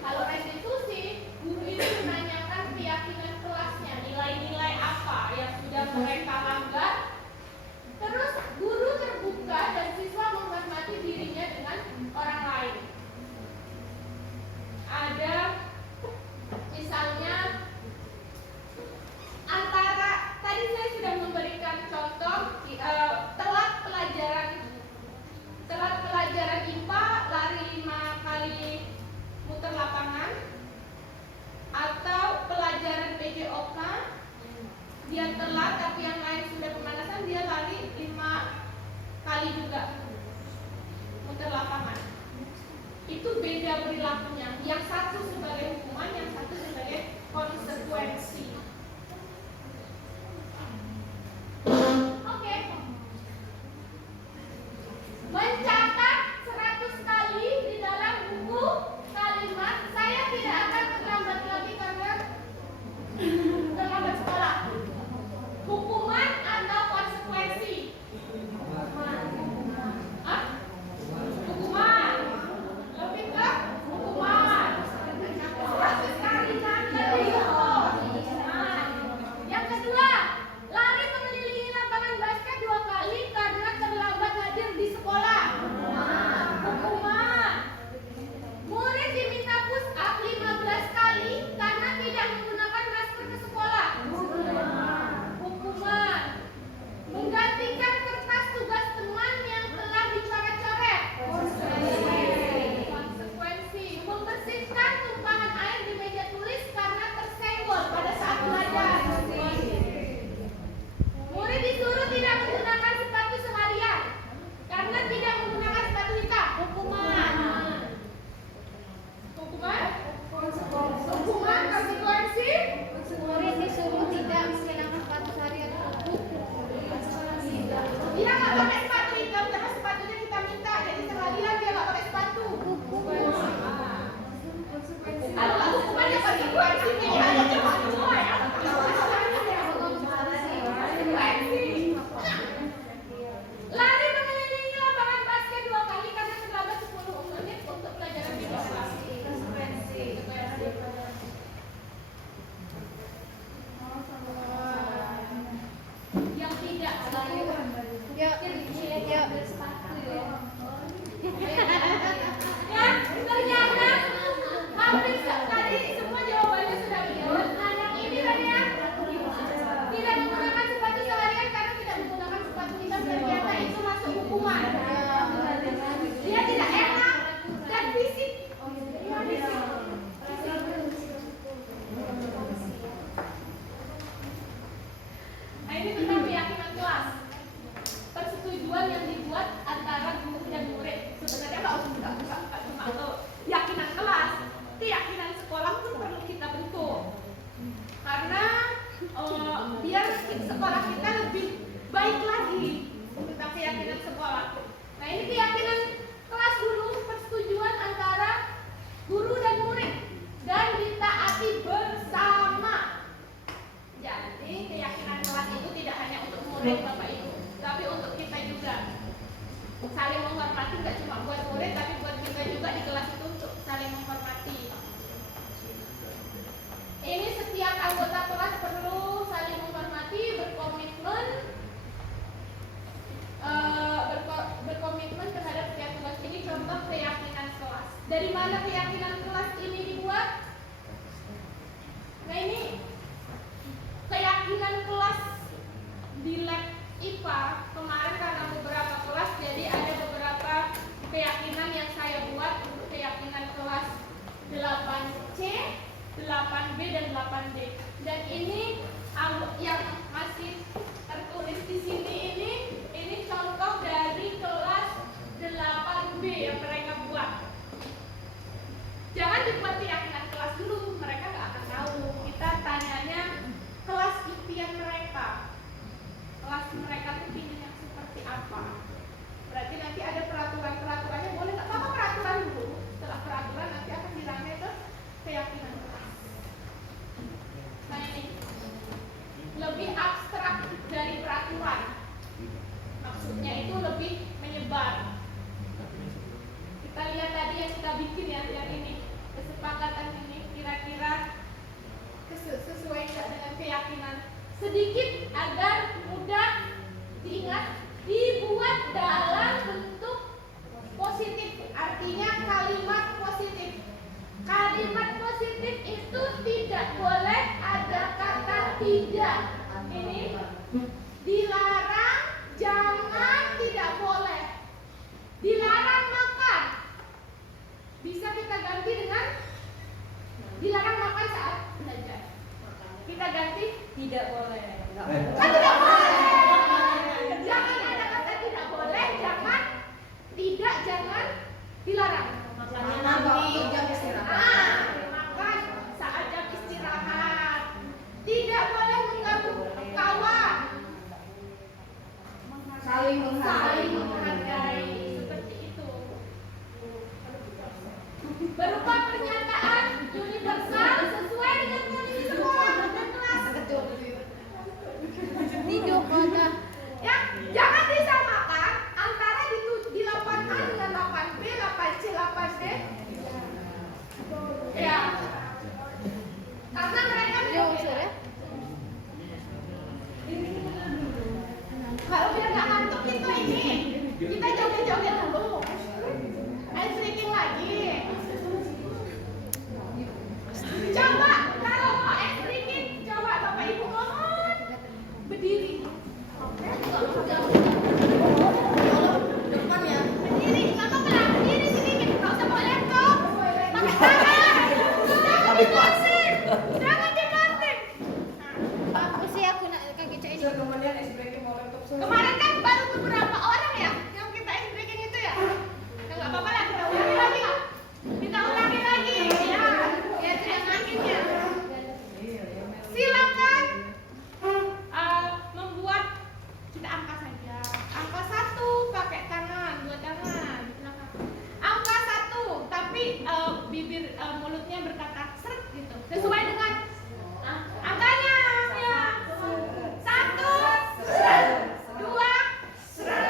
Kalau restitusi, guru itu menanyakan keyakinan kelasnya, nilai-nilai apa yang sudah mereka langgar. Terus guru terbuka dan siswa menghormati dirinya dengan orang lain. Ada misalnya antara, tadi saya sudah memberikan contoh telat pelajaran IPA, lari 5 kali muter lapangan, atau pelajaran PJOK dia telat tapi yang lain sudah pemanasan, dia lari 5 kali juga muter lapangan. Itu beda perilakunya, yang satu sebagai hukuman, yang satu sebagai konsekuensi. Oke. Mencatat 100 kali di dalam buku kalimat. Saya tidak akan terlambat lagi karena terlambat sekolah. Hukuman atau konsekuensi? Hah? Hukuman. Lebih ke hukuman. 100 kali catat itu. biar sekolah kita lebih baik lagi tentang keyakinan sekolah. Nah, ini keyakinan kelas dulu, persetujuan antara guru dan murid dan ditaati bersama. Jadi keyakinan kelas itu tidak hanya untuk murid Bapak Ibu, tapi untuk kita juga. Saling menghormati nggak cuma buat murid, tapi buat kita juga di kelas itu untuk saling menghormati. Ini setiap anggota kelas perlu saling menghormati, berkomitmen terhadap setiap tugas. Ini contoh keyakinan kelas. Dari mana keyakinan kelas ini dibuat? Nah, ini keyakinan kelas di lab IPA kemarin karena beberapa kelas, jadi ada beberapa keyakinan yang saya buat untuk keyakinan kelas 8C, 8B, dan 8D. Dan ini yang masih tertulis di sini ini contoh dari kelas 8B yang mereka buat. Jangan dibuat keyakinan kelas dulu, mereka nggak akan tahu. Kita tanyanya kelas impian mereka. Kelas mereka tuh ingin yang seperti apa? Berarti nanti ada peraturannya, boleh nggak? Apa peraturan dulu? Setelah peraturan nanti akan dirangkai ke keyakinan kelas. Nah, ini lebih abstrak dari peraturan. Maksudnya itu lebih menyebar. Kita lihat tadi yang kita bikin ya, yang ini kesepakatan ini kira-kira sesuai nggak dengan keyakinan? Sedikit agar mudah diingat, dibuat dalam bentuk positif, artinya kalimat positif. Kalimat positif itu tidak boleh ada kata tidak. Ini dilarang, jangan, tidak boleh. Dilarang makan, bisa kita ganti dengan dilarang makan saat belajar. Kita ganti tidak boleh. Kan tidak boleh. Jangan ada kata tidak boleh, jangan tidak, jangan dilarang. Makan saat jam istirahat. Tidak boleh mengganggu kawan. Saling menghargai. Seperti itu. Berupa pernyataan universal sesuai dengan kondisi sekolah dan kelas. Tidur kota. Ya, jangan disamakan antara di 8A dengan 8B, 8C, 8D. Ya. Karena mereka berbeda. Kalau biar nggak ngantuk kita ini, kita joget-joget dulu. Ice breaking lagi. Coba kalau mau ice breaking, coba Bapak Ibu ngomong berdiri. Depan ya. Berdiri, kamu pelan berdiri sedikit, nggak usah bawa laptop. Pakai tangan. Jangan dibanting. Jangan dibanting. Apa sih aku nak kaki cek ini? Kemarin kan baru beberapa orang ya yang kita ice breaking itu ya. Ya nggak apa-apa lah, kita ulangi lagi. Kita ulangi lagi ya. Ya selanjutnya. Silakan membuat, kita angka saja. Angka 1 pakai tangan, 2 tangan. Angka 1 tapi bibir mulutnya berkata seret gitu. Sesuai dengan angkanya ya. 1 seret, 2 seret,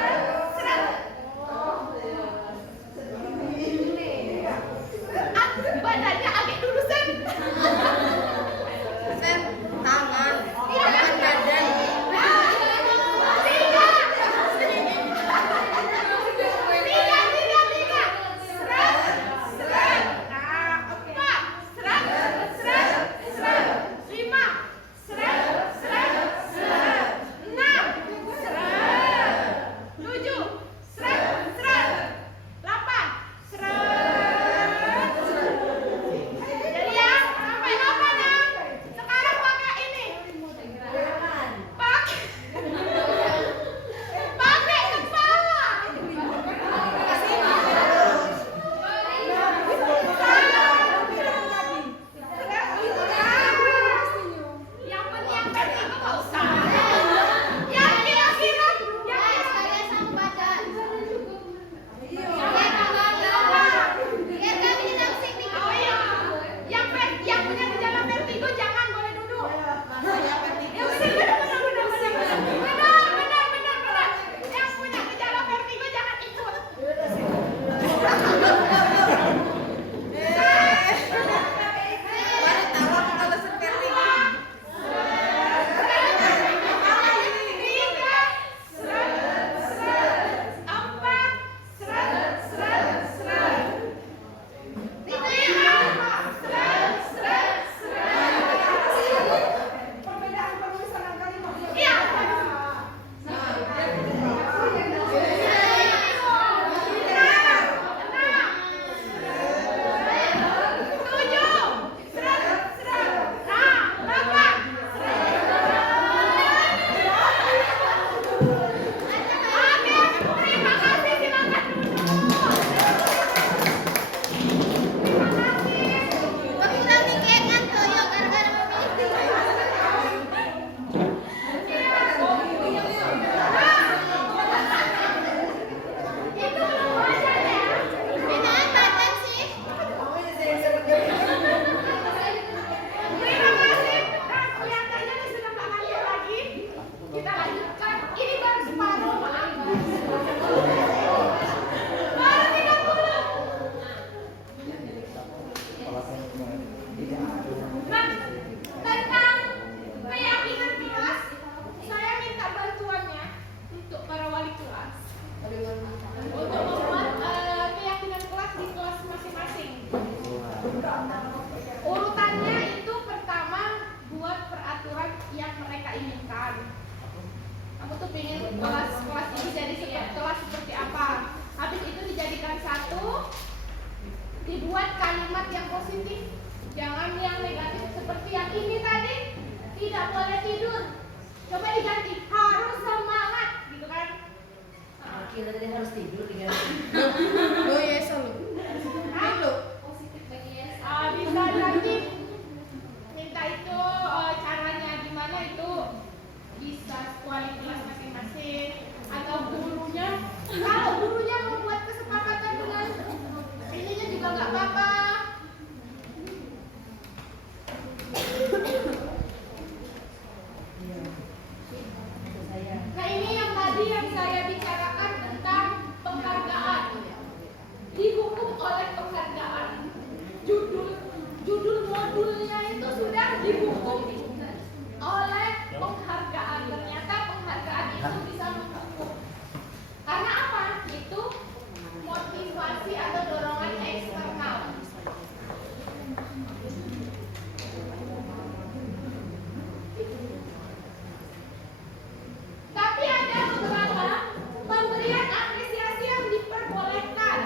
depan. Kamu tuh pengen kelas ini jadi kelas seperti apa? Habis itu dijadikan satu, dibuat kalimat yang positif, jangan yang negatif seperti yang ini tadi. Tidak boleh tidur, coba diganti harus semangat, gitu kan? Kita tadi harus tidur diganti. Oh ya selalu. Positif bagi yes. Bisa nanti minta itu caranya gimana itu bisa kuali kelas masing-masing atau gurunya. Kalau gurunya membuat kesepakatan dengan ininya juga nggak apa-apa. Nah ini yang tadi yang saya bicarakan tentang penghargaan. Dihukum oleh penghargaan. Judul modulnya itu sudah dihukum oleh penghargaan. Ternyata penghargaan itu bisa menghukum. Karena apa? Itu motivasi atau dorongan eksternal. Tapi ada beberapa pemberian apresiasi yang diperbolehkan,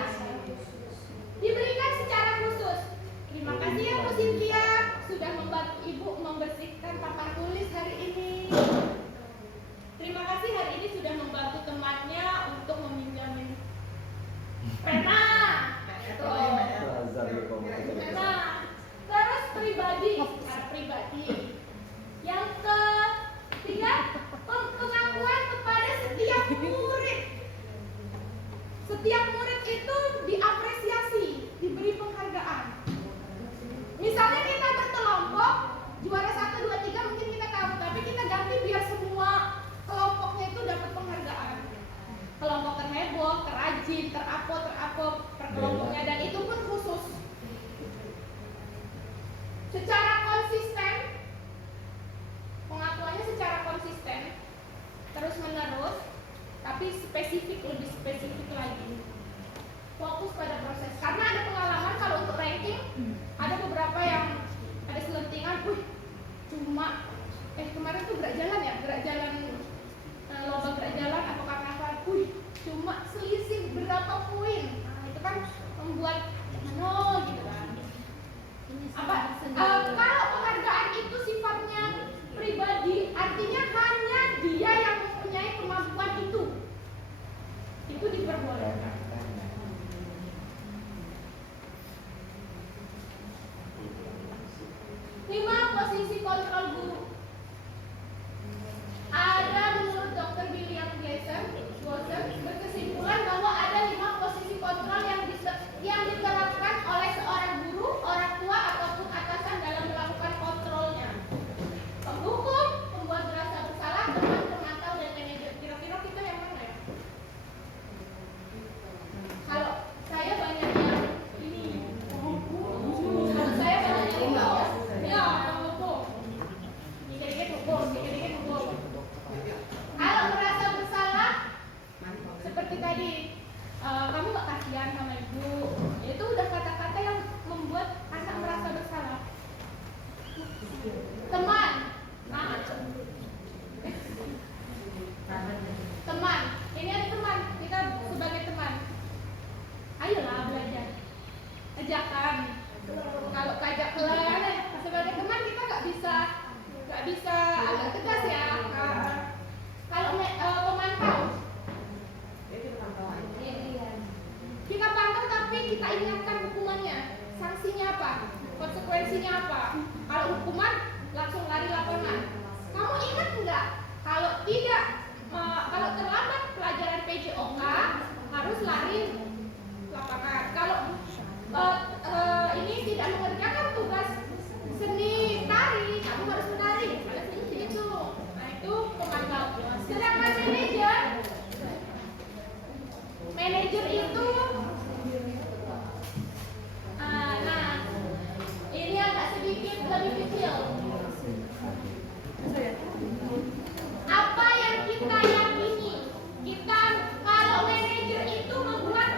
diberikan secara khusus. Terima kasih ya Bu Cynthia sudah membantu Ibu membersihkan papan tulis hari ini. Terima kasih hari ini sudah membantu temannya untuk meminjamin pena. Pena. Terus pribadi, secara pribadi. Yang ketiga, pengakuan kepada setiap murid. Setiap murid itu diapresiasi, diberi penghargaan. Misalnya kita berkelompok, juara 1, 2, 3 mungkin kita tahu, tapi kita ganti biar semua kelompoknya itu dapat penghargaan. Kelompok terheboh, terajin, terapo per kelompoknya, dan itu pun khusus. Secara konsisten, pengakuannya secara konsisten, terus menerus, tapi spesifik, lebih spesifik lagi. Fokus pada proses. Karena ada pengalaman kalau untuk ranking, ada beberapa yang ada selentingan, cuma kemarin tuh gerak jalan lomba gerak jalan atau apa, cuma selisih berapa poin. Nah, itu kan membuat gitu kan. Kalau penghargaan itu sifatnya pribadi, artinya hanya dia yang mempunyai kemampuan itu diperbolehkan. 5 posisi kontrol guru. Ada menurut Dr. William Gleason berkesimpulan bahwa ada 5 posisi kontrol yang diterapkan oleh seorang guru, orang tua ataupun atasan dalam melakukan kontrolnya. Penghukum, pembuat merasa bersalah, teman, pemantau, dan manajer. Kira-kira kita yang mana ya? Kalau saya banyak yang ini. Kalau saya banyak yang ini. Ya, penghukum. Dikit-dikit hukum. Kalau merasa bersalah, seperti tadi, kamu gak kasihan sama ibu. Itu udah kata-kata yang membuat anak merasa bersalah. Teman, teman, ini ada teman, kita sebagai teman, ayolah belajar, ajakan. Kalau kajak kelalaian, sebagai teman kita nggak bisa agak tegas ya. Kalau pemantau, kita pantau tapi kita ingatkan hukumannya, sanksinya apa, konsekuensinya apa. Kalau hukuman langsung lari lapangan. Kamu ingat nggak? Kalau tidak, kalau terlambat pelajaran PJOK harus lari lapangan. Kalau ini tidak mengerjakan tugas seni tari, kamu harus menari. Itu, nah itu pemantau. Sedangkan manajer itu, nah ini agak sedikit lebih kecil. Apa yang kita yakini, kalau manajer itu membuat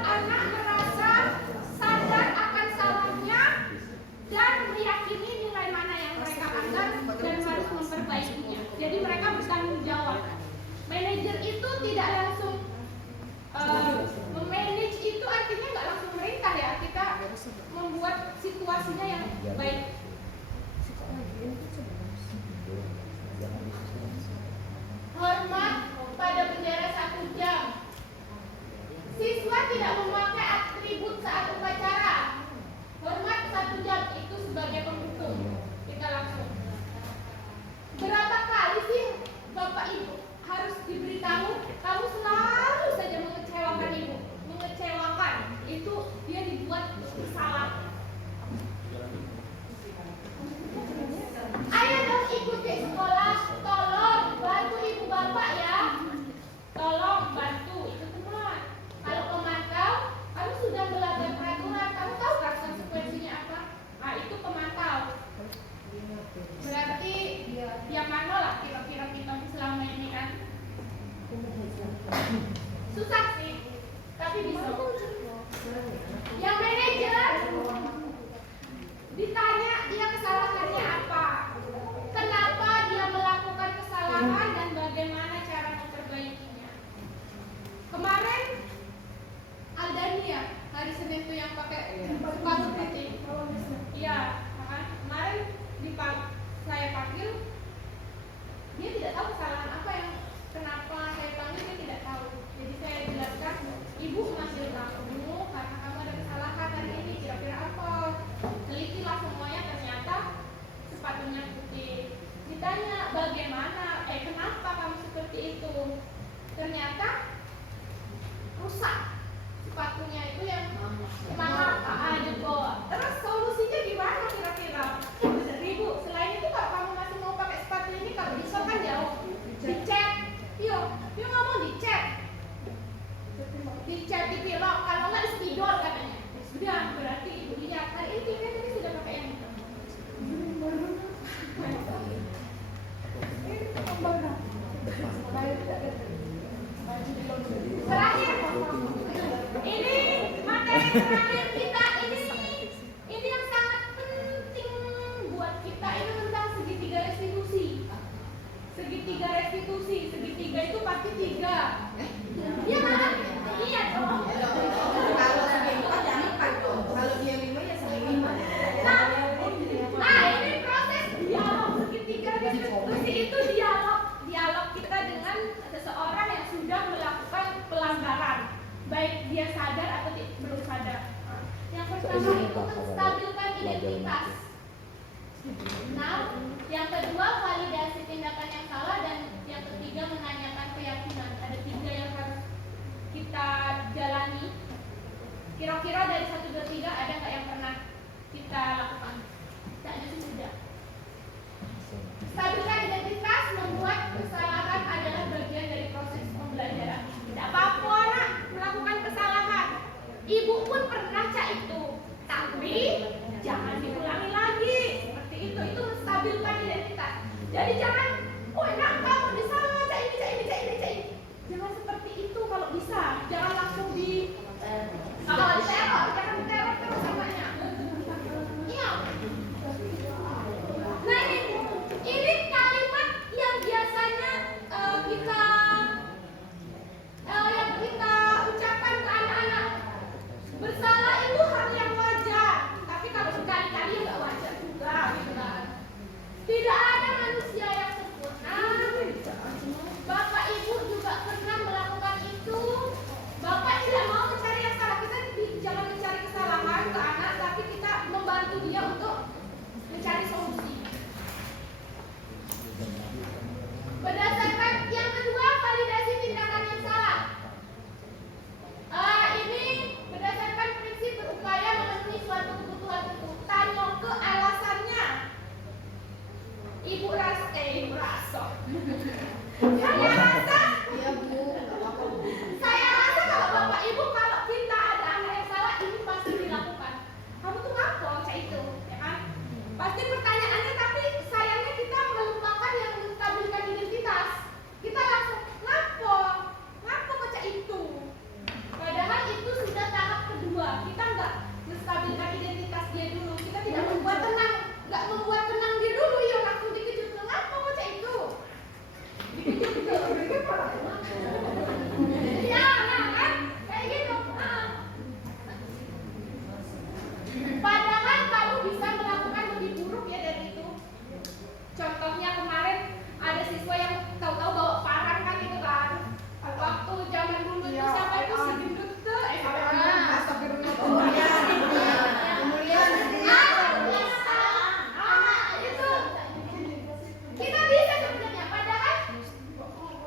Ibu memanggil kamu karena kamu ada kesalahan hari ini, kira-kira apa? Telikilah semuanya, ternyata sepatunya putih. Ditanya bagaimana, kenapa kamu seperti itu? Ternyata rusak sepatunya itu yang mahal jebol. Terus solusinya gimana kira-kira? Ibu, selain itu kalau kamu masih mau pakai sepatu ini, kalau bisa kan jauh dicek. Yo ngomong dicek, dipilok, kalau nggak di spidol katanya. Sudah, berarti ibu lihat hari ini kan tadi sudah pakai yang hitam. Terakhir, ini materi terakhir kita ini yang sangat penting buat kita, ini tentang segitiga restitusi. Segitiga restitusi, segitiga itu pasti 3. Iya kan? Iya dong. Kalau segi 4 ya 4 dong. Kalau dia 5 ya segi 5. Nah, ini proses dialog segitiga restitusi itu dialog kita dengan seseorang yang sudah melakukan pelanggaran, baik dia sadar atau belum sadar. Yang pertama itu menstabilkan identitas. Nah, yang kedua validasi tindakan yang salah, dan yang ketiga menanyakan keyakinan. Ada 3 yang harus kita jalani. Kira-kira dari 1, 2, 3 ada nggak yang pernah kita lakukan? Kayaknya sih sudah. Stabilkan identitas, membuat kesalahan adalah bagian dari proses pembelajaran. Tidak apa-apa anak melakukan kesalahan. Ibu pun pernah cak itu, tapi jangan diulangi lagi. Seperti itu menstabilkan identitas. Jadi jangan, enak kamu bisa cak ini. Jangan seperti itu kalau bisa. Jangan langsung kalau diteror, jangan diteror terus samanya. Iya. Nah ini kalimat yang biasanya kita ucapkan ke anak-anak. Bersalah itu hal yang wajar, tapi kalau sekali-kali nggak wajar juga, gitu kan. Tidak ada manusia yang sempurna. Bapak Ibu juga pernah melakukan itu. Bapak tidak mau mencari yang salah. Kita jangan mencari kesalahan ke anak, tapi kita membantu dia untuk mencari solusi. Berdasarkan yang kedua, validasi tindakan yang salah. Ini berdasarkan prinsip berupaya memenuhi suatu kebutuhan tertentu. Tanya ke alasannya. Ibu rasa. Saya rasa. Iya Bu, enggak apa-apa Bu. Saya rasa kalau Bapak Ibu, kalau kita ada anak yang salah, ini pasti dilakukan. Kamu tuh ngapa cak itu, ya kan? Pasti pertanyaannya, tapi sayangnya kita melupakan yang menstabilkan identitas. Kita langsung ngapa cak itu. Padahal itu sudah tahap kedua. Kita nggak menstabilkan identitas dia dulu. Kita tidak membuat tenang dia dulu. Ya langsung dikejut, ngapa cak itu. Ya, nah kan kayak gitu. Padahal kamu bisa melakukan lebih buruk ya dari itu. Contohnya kemarin ada siswa yang tahu-tahu bawa parang kan itu kan. Waktu zaman dulu itu siapa itu si gendut tuh? Astagfirullah. Kemudian itu kita bisa sebenarnya.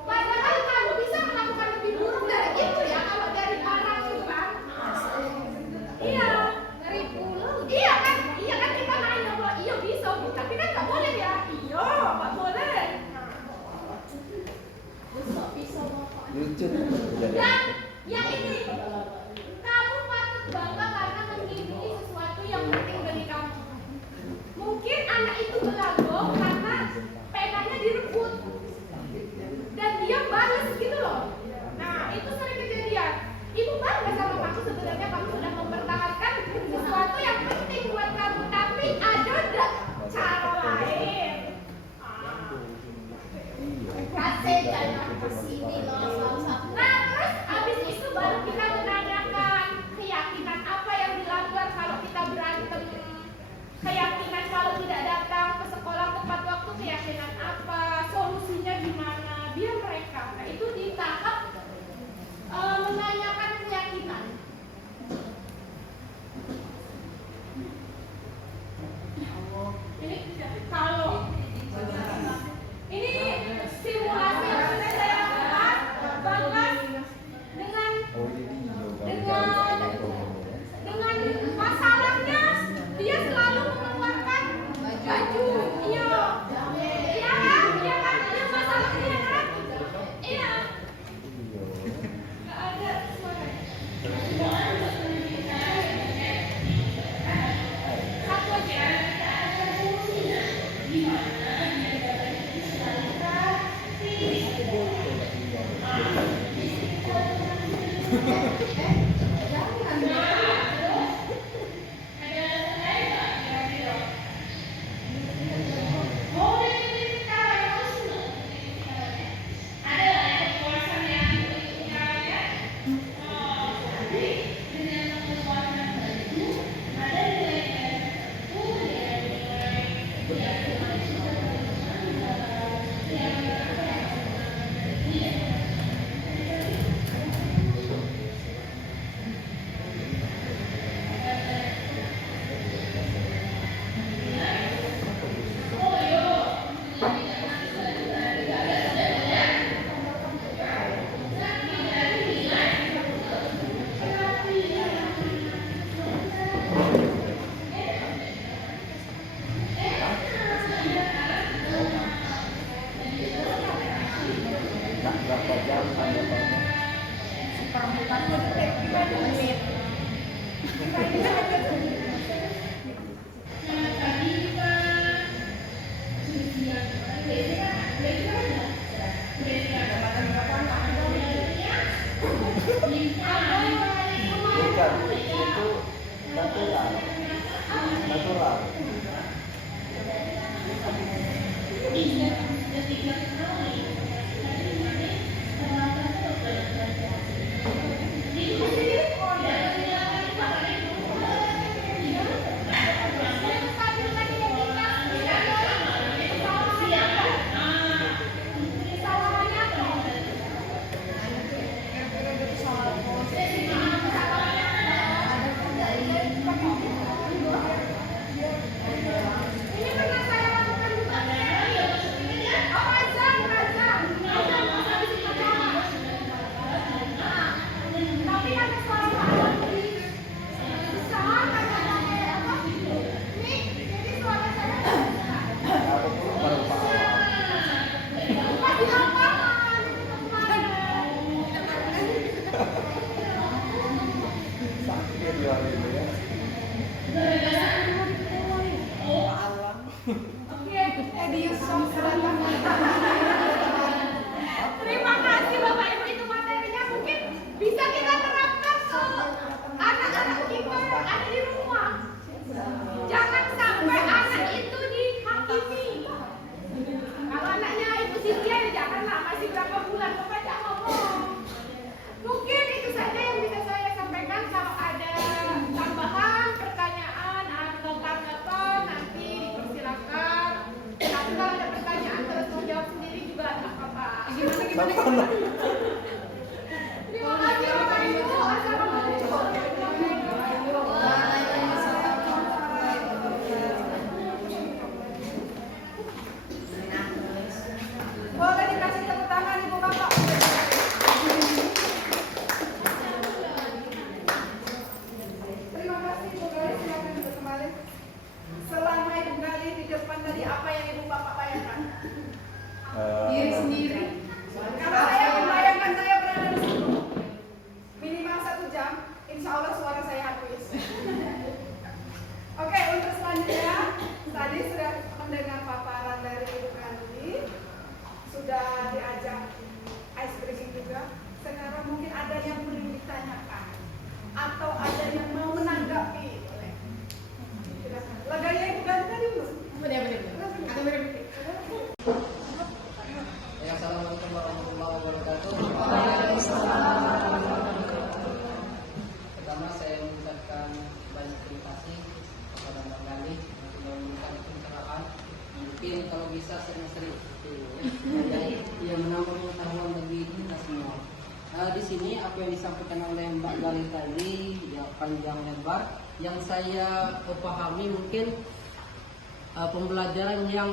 Padahal kamu bisa melakukan lebih buruk dari itu ya, kalau dari parang itu kan. Iya, dari pulau. Iya kan kita nanya bahwa iya bisa Bu, tapi kan nggak boleh ya. Iya, nggak boleh. Lucu. Dan yang ini, kamu patut bangga karena memiliki sesuatu yang penting bagi kamu. Mungkin anak itu belago karena penanya direbut dan dia balas gitu loh. Nah itu sering kejadian. Ibu bangga sama kamu, sebenarnya kamu sudah mempertahankan sesuatu yang penting buat kamu, tapi ada nggak cara lain? Kasih jalan kesini loh. Nah terus habis itu baru kita menanyakan keyakinan apa yang dilanggar kalau kita berantem. Keyakinan kalau tidak datang ke sekolah tepat waktu, keyakinan apa, solusinya gimana, biar mereka. Nah itu di tahap menanyakan keyakinan Berapa jam tanggapannya? Bukan, itu natural. Natural. Sakit ya ini ya. Terima kasih Bapak Ibu, itu materinya mungkin bisa kita terapkan ke anak-anak kita yang ada di rumah. Jangan sampai anak itu dihakimi. Kalau anaknya Ibu Cynthia ya janganlah, masih berapa bulan Bapak jangan ngomong. Mungkin itu saja yang bisa saya sampaikan. Kalau ada tambahan pertanyaan atau tanggapan nanti dipersilakan. Tapi kalau ada pertanyaan terus menjawab sendiri juga tak apa-apa. Gimana? Terima kasih Bapak Ibu. Assalamualaikum. Boleh dikasih tepuk tangan Ibu Bapak. Terima kasih Ibu Gali, silakan duduk kembali. Selama Ibu Gali di depan tadi apa yang Ibu Bapak bayangkan? Diri sendiri. Karena saya membayangkan saya berada di situ minimal 1 jam, insya Allah suara saya habis. Oke, untuk selanjutnya tadi sudah mendengar paparan dari Ibu Gali, sudah diajak ice breaking juga. Sekarang mungkin ada yang perlu ditanyakan atau ada yang mau menanggapi. Boleh. Silakan. Laganya Ibu Gali tadi belum? Assalamualaikum warahmatullahi wabarakatuh. Pertama saya mengucapkan banyak terima kasih kepada Mbak Gali yang sudah memberikan pencerahan. Mungkin kalau bisa sering-sering yang menambah pengetahuan bagi kita semua. Di sini apa yang disampaikan oleh Mbak Gali tadi ya panjang lebar. Yang saya pahami mungkin pembelajaran yang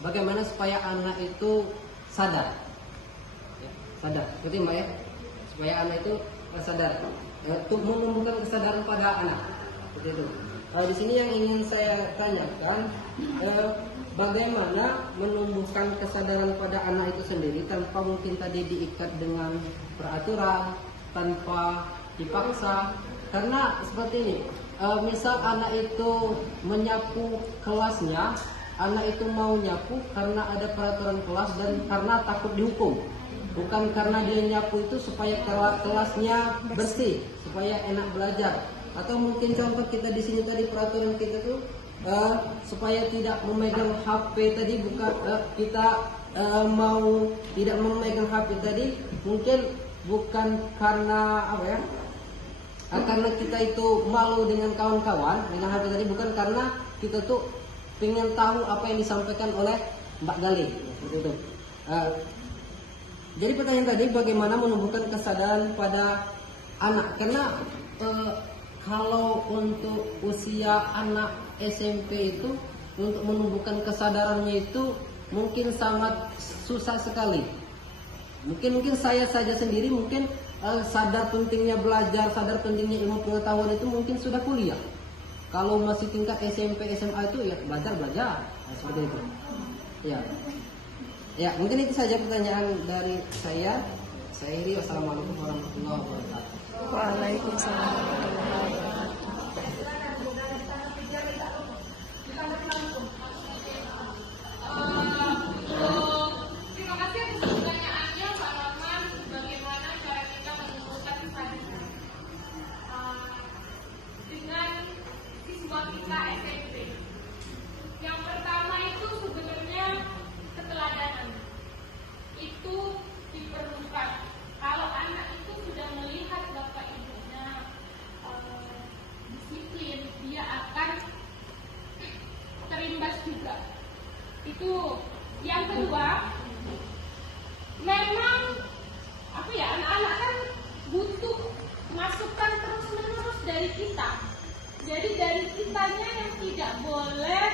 bagaimana supaya anak itu sadar, ya, sadar, seperti Mbak ya, supaya anak itu sadar, untuk menumbuhkan kesadaran pada anak, seperti itu. Di sini yang ingin saya tanyakan, bagaimana menumbuhkan kesadaran pada anak itu sendiri tanpa mungkin tadi diikat dengan peraturan, tanpa dipaksa, karena seperti ini, misal anak itu menyapu kelasnya. Anak itu mau nyapu karena ada peraturan kelas dan karena takut dihukum. bukan karena dia nyapu itu supaya kelasnya bersih, supaya enak belajar. Atau mungkin contoh kita di sini tadi peraturan kita tuh supaya tidak memegang HP tadi, bukan kita mau tidak memegang HP tadi mungkin bukan karena apa ya? Karena kita itu malu dengan kawan-kawan dengan HP tadi, bukan karena kita tuh pengen tahu apa yang disampaikan oleh Mbak Gali seperti itu. Jadi pertanyaan tadi bagaimana menumbuhkan kesadaran pada anak, karena kalau untuk usia anak SMP itu untuk menumbuhkan kesadarannya itu mungkin sangat susah sekali. Mungkin saya saja sendiri mungkin sadar pentingnya belajar, sadar pentingnya ilmu pengetahuan itu mungkin sudah kuliah. Kalau masih tingkat SMP, SMA itu ya belajar, nah, seperti itu. Ya, mungkin itu saja pertanyaan dari saya. Saya Iri, wassalamualaikum warahmatullahi wabarakatuh. Waalaikumsalam warahmatullahi wabarakatuh. Terima kasih atas pertanyaannya Pak Norman. Bagaimana cara kita menumbuhkan kesadaran dengan siswa kita SMP? Yang pertama itu sebenarnya keteladanan. Itu diperlukan. Kalau anak itu sudah melihat bapak ibunya disiplin, dia akan terimbas juga. Itu. Yang kedua, memang apa ya, anak-anak kan butuh masukan terus-menerus dari kita. Jadi dari kitanya yang tidak boleh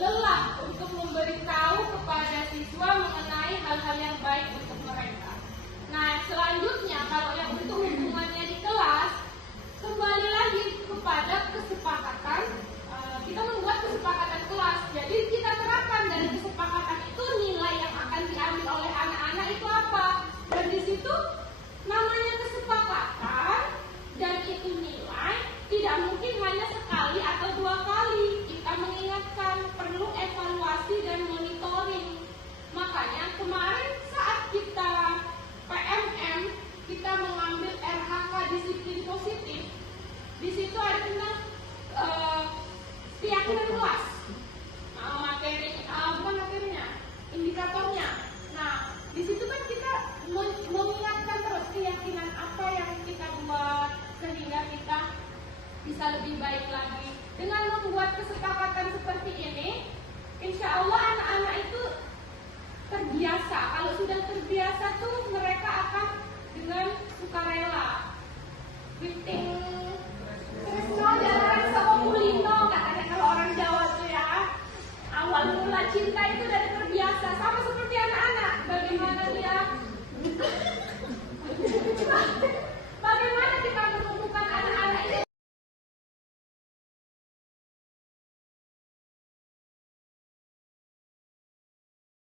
lelah untuk memberitahu kepada siswa mengenai hal-hal yang baik untuk mereka. Nah, selanjutnya kalau yang untuk hubungannya di kelas, kembali lagi kepada kesepakatan. Kita membuat kesepakatan kelas. Jadi kita terapkan dari kesepakatan itu nilai yang akan diambil oleh anak-anak itu apa. Dan di situ namanya kesepakatan dan itu nilai tidak mungkin hanya sekali atau 2 kali. Kita mengingatkan perlu evaluasi dan monitoring. Makanya kemarin saat kita PMM, kita mengambil RHK disiplin positif. Di situ ada tentang keyakinan kelas, bukan materinya, indikatornya. Nah, di situ kan kita mengingatkan terus keyakinan apa yang kita buat sehingga kita bisa lebih baik lagi. Dengan membuat kesepakatan seperti ini, insya Allah anak-anak itu terbiasa. Kalau sudah terbiasa tuh mereka akan dengan sukarela. With